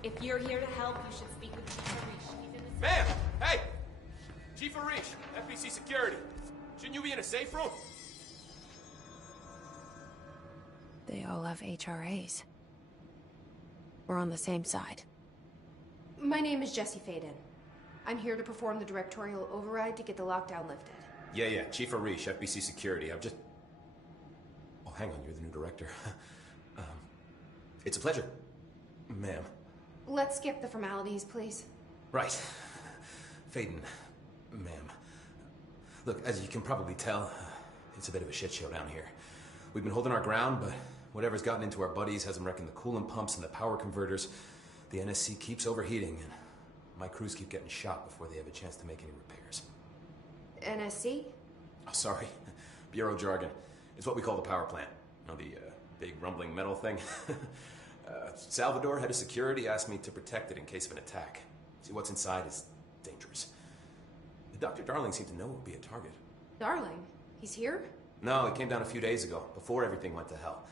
If you're here to help, you should speak with Chief Arish. He's in the... Ma'am! Hey! Chief Arish, FBC Security. Shouldn't you be in a safe room? They all have HRAs. We're on the same side. My name is Jesse Faden. I'm here to perform the directorial override to get the lockdown lifted. Yeah, Chief Arish, FBC Security. I've just... Oh, hang on, you're the new director. It's a pleasure, ma'am. Let's skip the formalities, please. Right. Faden, ma'am. Look, as you can probably tell, it's a bit of a shit show down here. We've been holding our ground, but whatever's gotten into our buddies has them wrecking the coolant pumps and the power converters. The NSC keeps overheating, and my crews keep getting shot before they have a chance to make any repairs. NSC? Oh, sorry. Bureau jargon. It's what we call the power plant. You know, the big rumbling metal thing? Salvador, head of security, asked me to protect it in case of an attack. See, what's inside is dangerous. Dr. Darling seemed to know it would be a target. Darling? He's here? No, he came down a few days ago, before everything went to hell.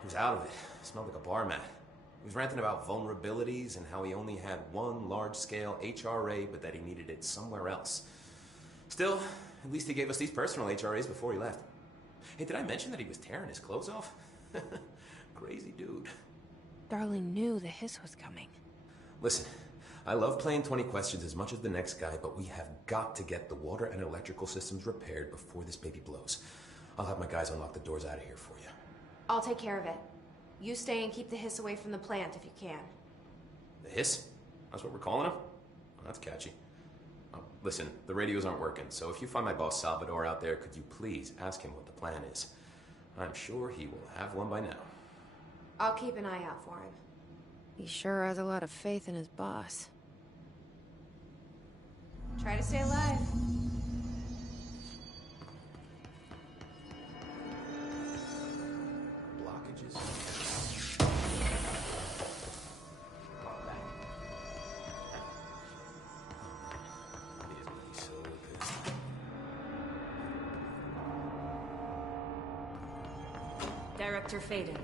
He was out of it. Smelled like a bar mat. He was ranting about vulnerabilities and how he only had one large-scale HRA, but that he needed it somewhere else. Still, at least he gave us these personal HRAs before he left. Hey, did I mention that he was tearing his clothes off? Crazy dude. Darling knew the hiss was coming. Listen, I love playing 20 questions as much as the next guy, but we have got to get the water and electrical systems repaired before this baby blows. I'll have my guys unlock the doors out of here for you. I'll take care of it. You stay and keep the hiss away from the plant if you can. The hiss? That's what we're calling him? Oh, that's catchy. Oh, listen, the radios aren't working, so if you find my boss Salvador out there, could you please ask him what the plan is? I'm sure he will have one by now. I'll keep an eye out for him. He sure has a lot of faith in his boss. Try to stay alive. Blockages. Director Faden.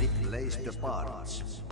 Replace the parts.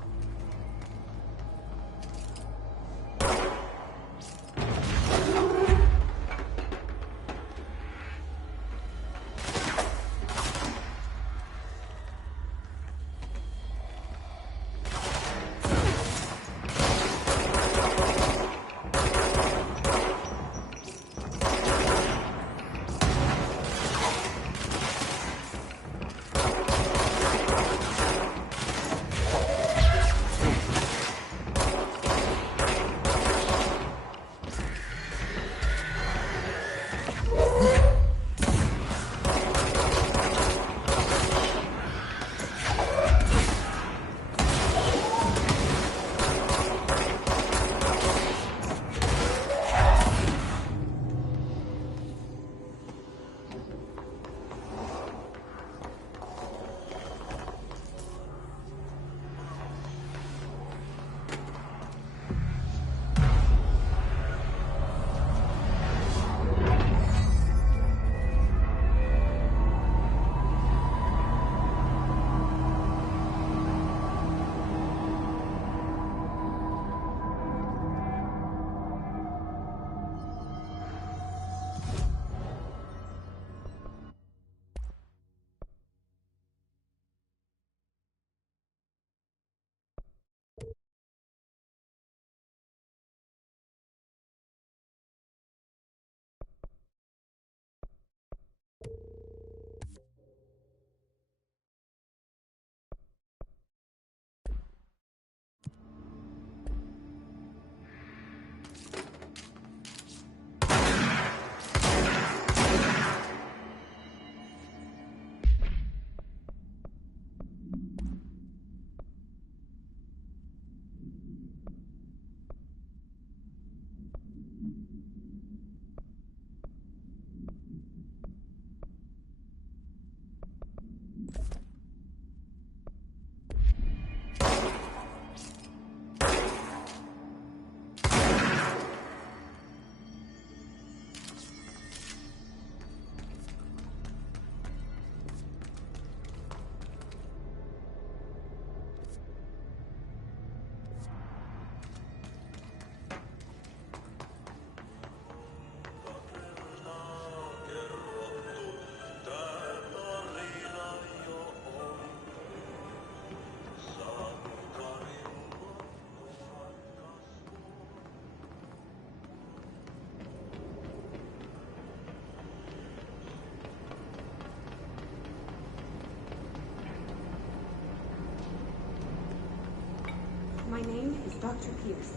Dr. Pierce,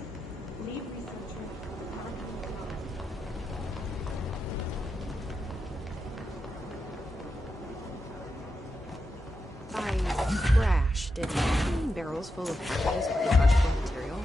lead researcher. I crashed in 15 barrels full of packages of combustible material.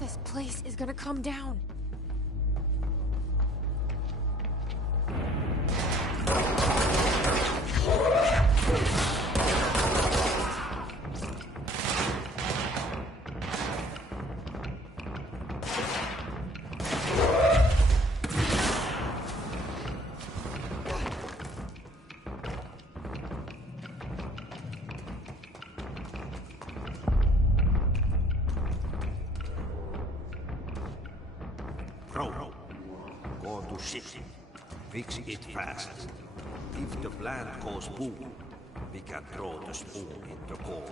This place is gonna come down. Go to city. Fix it fast. If the plant goes boom, we can throw the spoon in the coal.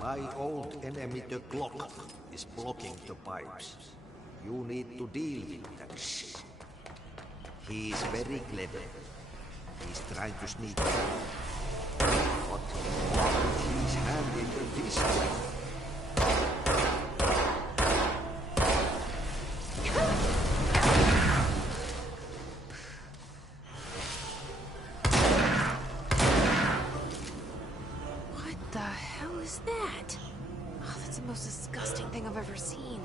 My old enemy, the clock, is blocking the pipes. You need to deal with that shit. He's very clever. He's trying to sneak out. But he's handing the this way. What the hell is that? the most disgusting thing I've ever seen.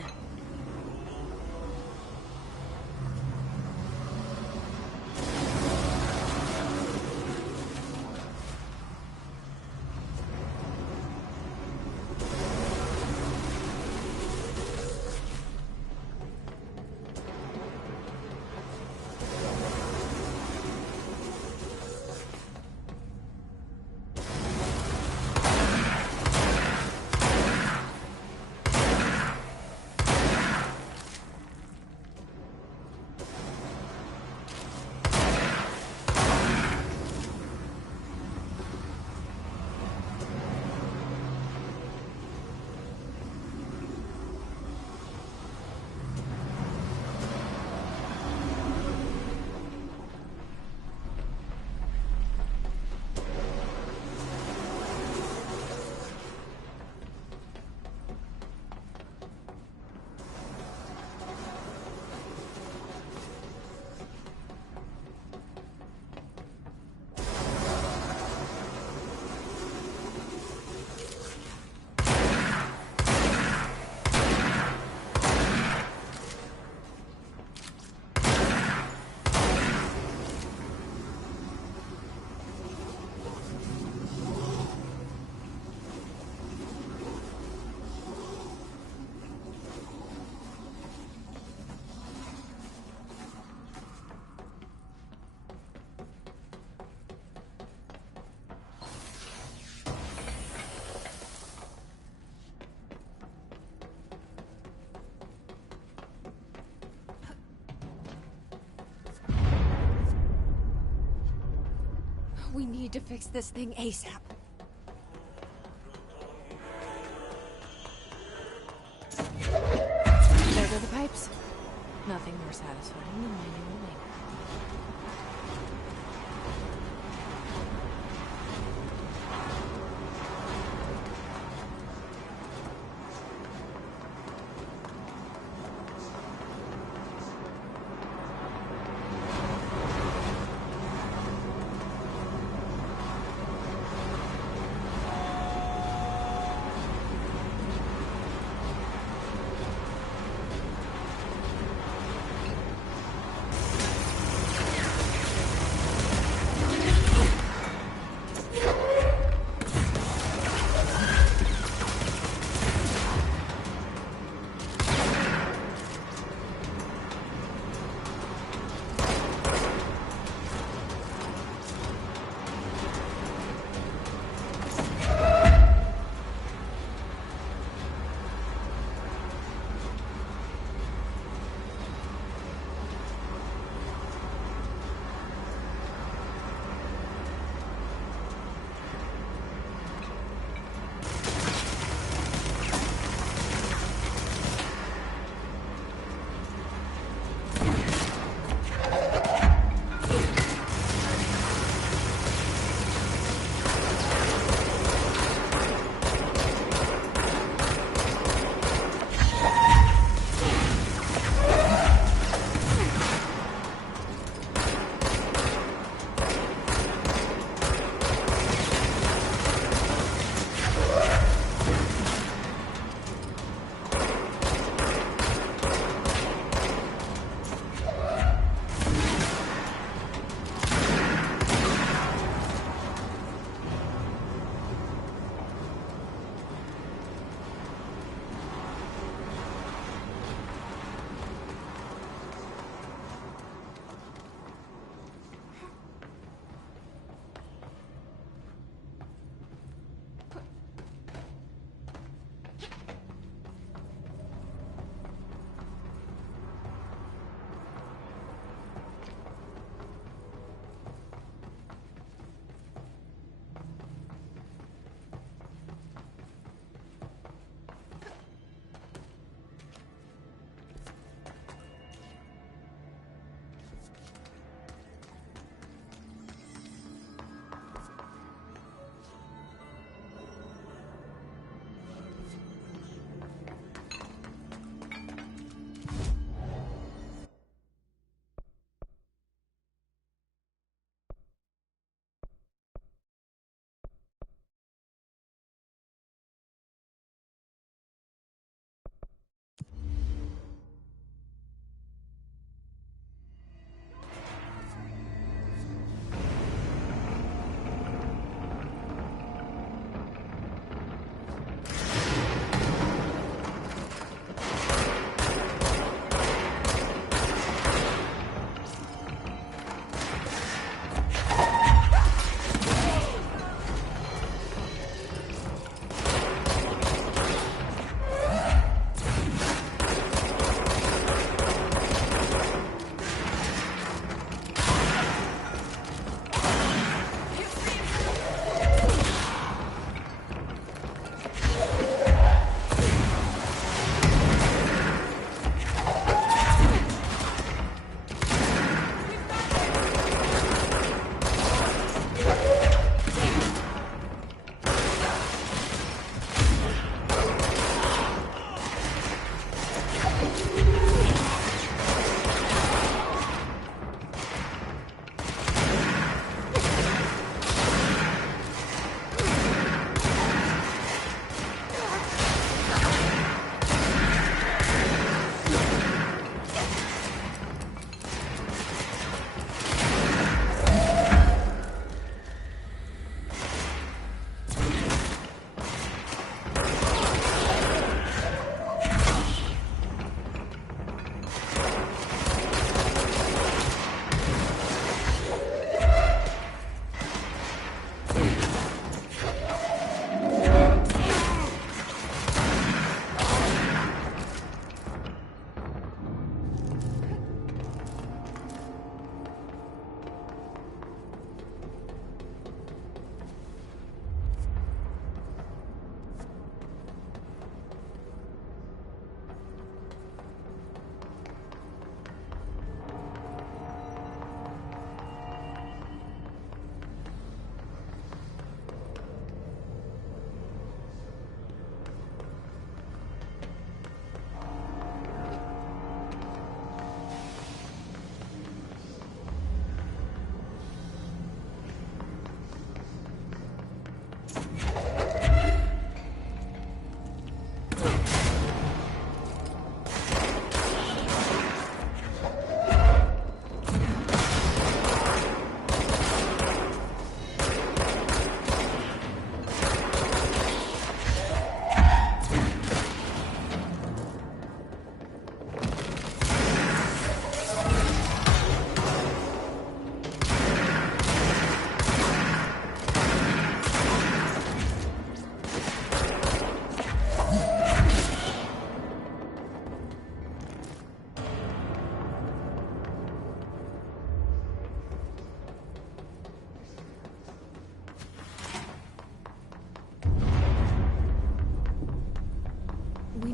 We need to fix this thing ASAP. There go the pipes. Nothing more satisfying than manual labor.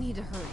need to hurry.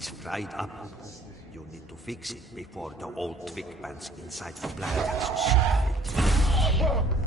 It's fried up. You need to fix it before the old twig bands inside the plant has a secret.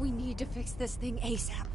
We need to fix this thing ASAP.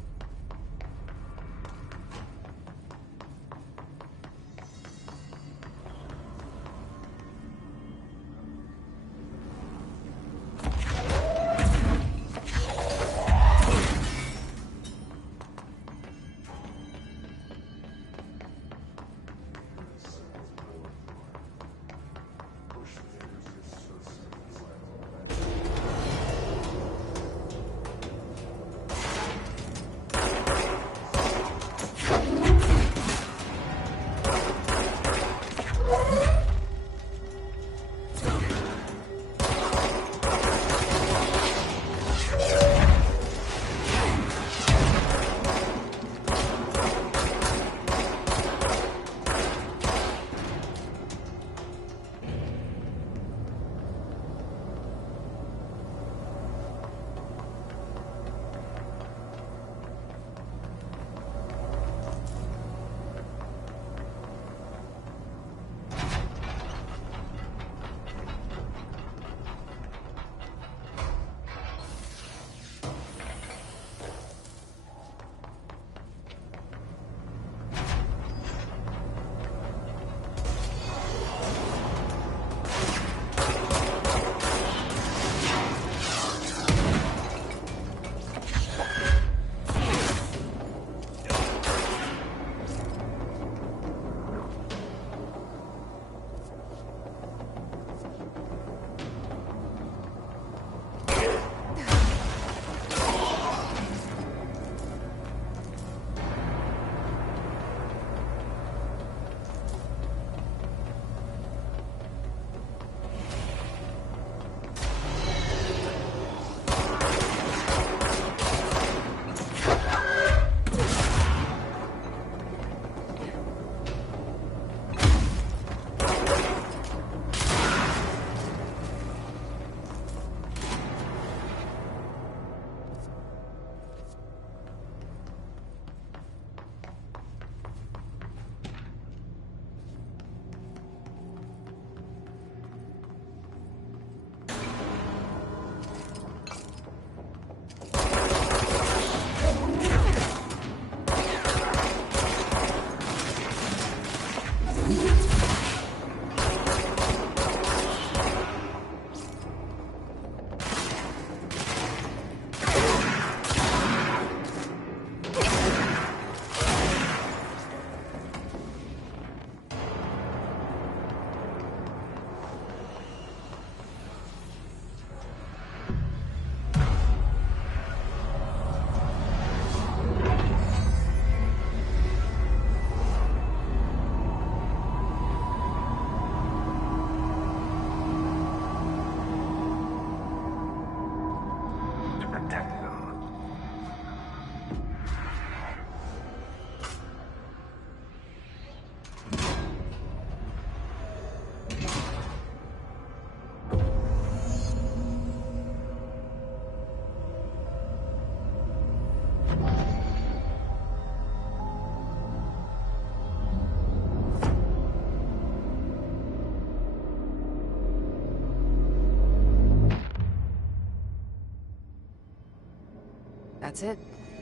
That's it.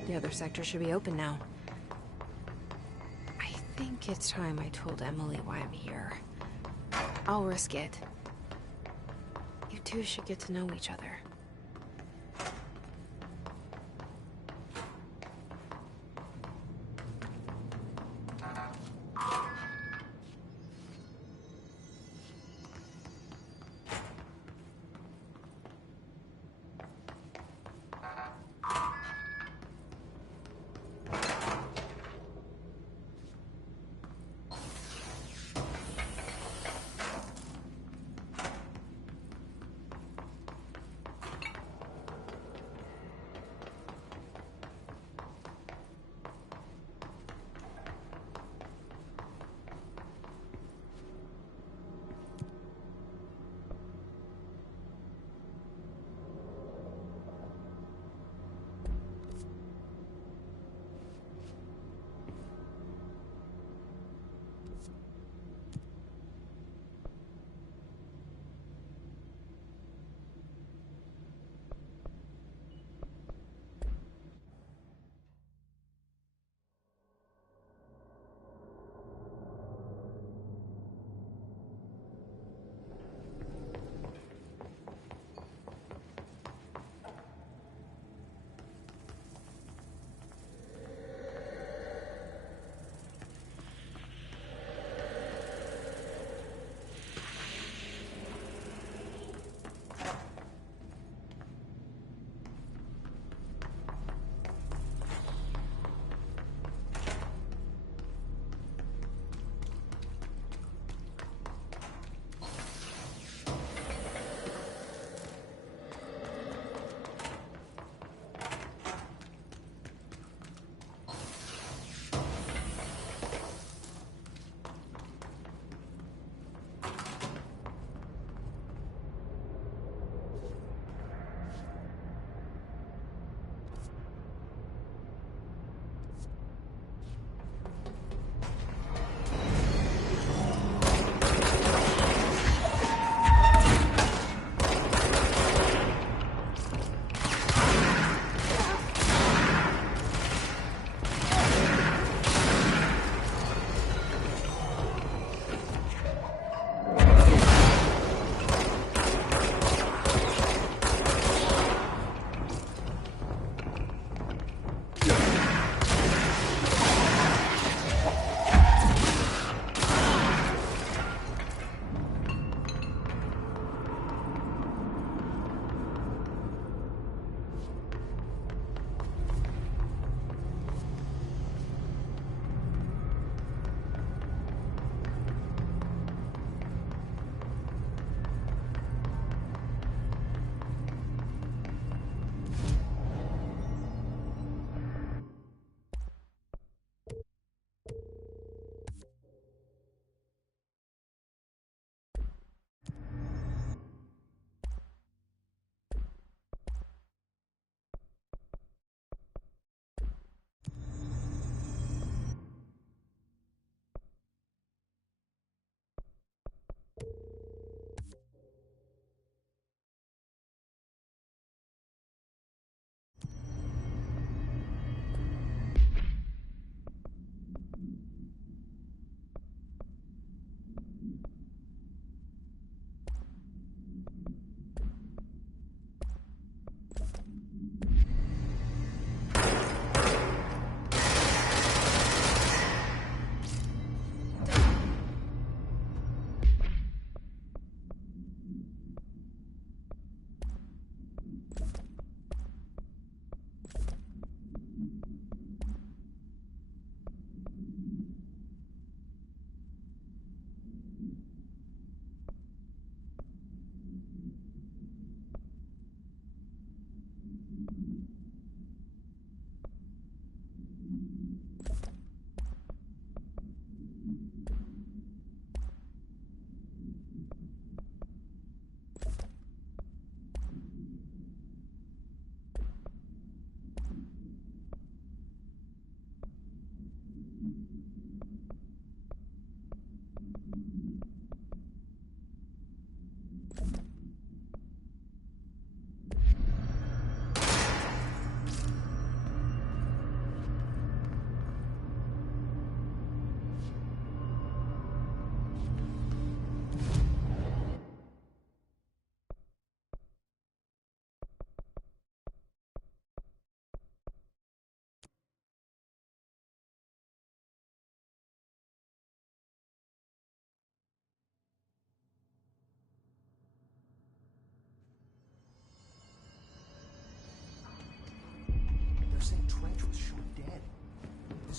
The other sector should be open now. I think it's time I told Emily why I'm here. I'll risk it. You two should get to know each other.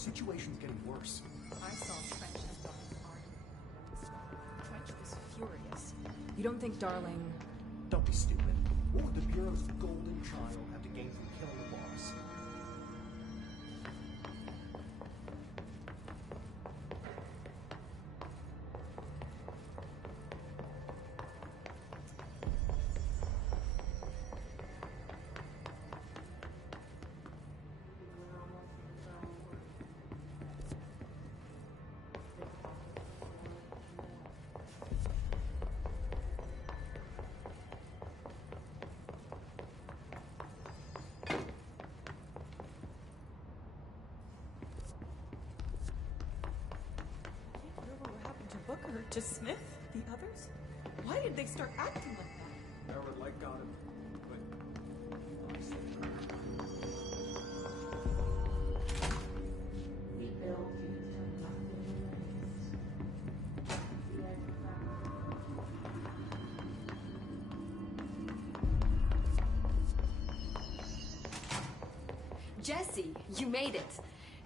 situation's getting worse. I saw Trench and Darling arguing. Trench was furious. You don't think Darling... Don't be stupid. What would the Bureau's golden child have to gain from killing the boss? Booker to Smith, the others? Why did they start acting like that? Whatever light got him, but We build you to nothing. Jesse, you made it.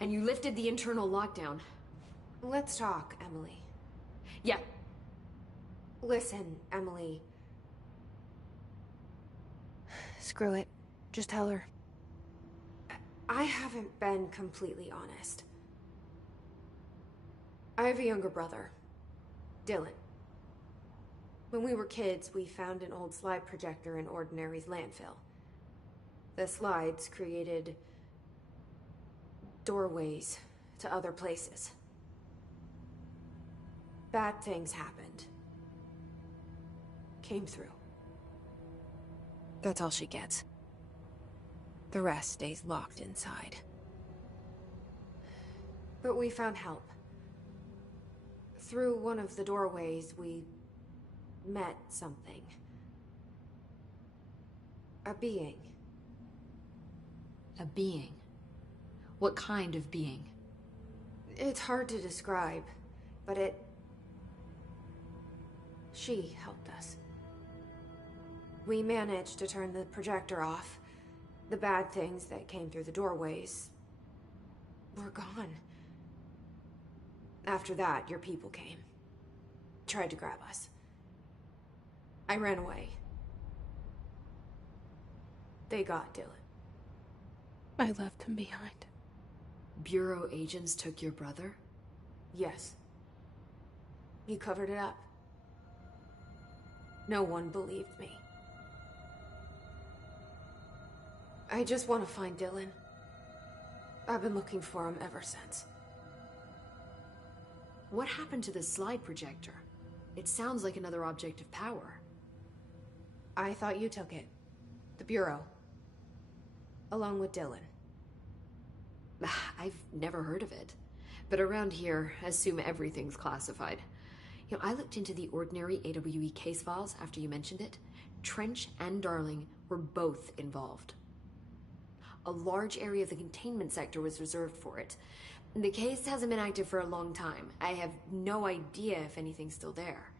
And you lifted the internal lockdown. Let's talk, Emily. Yeah. Listen, Emily. Screw it. Just tell her. I haven't been completely honest. I have a younger brother, Dylan. When we were kids, we found an old slide projector in Ordinary's landfill. The slides created doorways to other places. Bad things happened. Came through. That's all she gets. The rest stays locked inside. But we found help. Through one of the doorways, we met something. A being. A being? What kind of being? It's hard to describe, but she helped us. We managed to turn the projector off. The bad things that came through the doorways were gone. After that, your people came. Tried to grab us. I ran away. They got Dylan. I left him behind. Bureau agents took your brother? Yes. He covered it up. No one believed me. I just want to find Dylan. I've been looking for him ever since. What happened to the slide projector? It sounds like another object of power. I thought you took it. The Bureau. Along with Dylan. I've never heard of it. But around here, assume everything's classified. You know, I looked into the Ordinary AWE case files after you mentioned it. Trench and Darling were both involved. A large area of the containment sector was reserved for it. The case hasn't been active for a long time. I have no idea if anything's still there.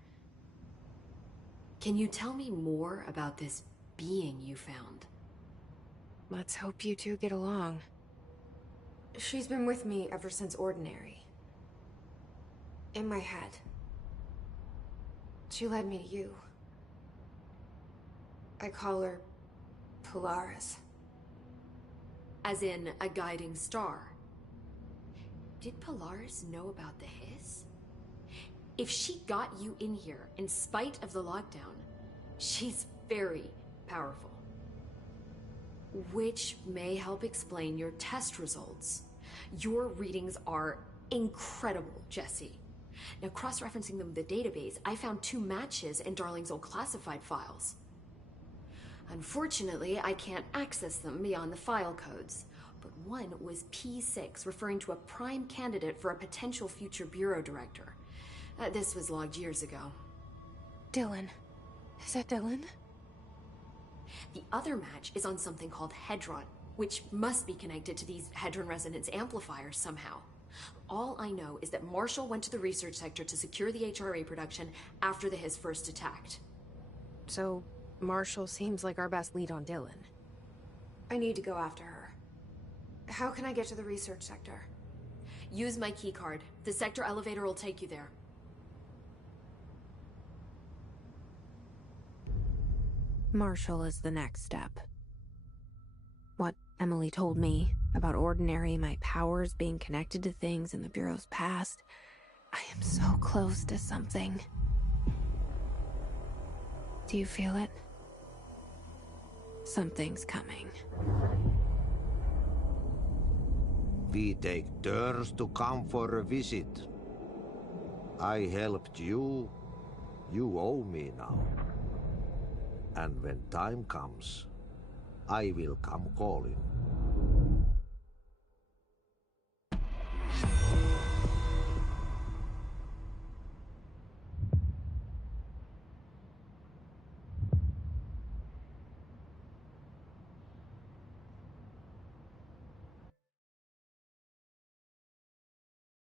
Can you tell me more about this being you found? Let's hope you two get along. She's been with me ever since Ordinary. In my head. She led me to you. I call her Polaris. As in a guiding star. Did Polaris know about the hiss? If she got you in here in spite of the lockdown, she's very powerful. Which may help explain your test results. Your readings are incredible, Jesse. Now, cross-referencing them with the database, I found 2 matches in Darling's old classified files. Unfortunately, I can't access them beyond the file codes. But one was P6, referring to a prime candidate for a potential future bureau director. This was logged years ago. Dylan. Is that Dylan? The other match is on something called Hedron, which must be connected to these Hedron resonance amplifiers somehow. All I know is that Marshall went to the research sector to secure the HRA production after the hiss first attacked. So, Marshall seems like our best lead on Dylan. I need to go after her. How can I get to the research sector? Use my keycard. The sector elevator will take you there. Marshall is the next step. What Emily told me about Ordinary, my powers being connected to things in the Bureau's past, I am so close to something. Do you feel it? Something's coming. We take turns to come for a visit. I helped you. You owe me now. And when time comes, I will come calling.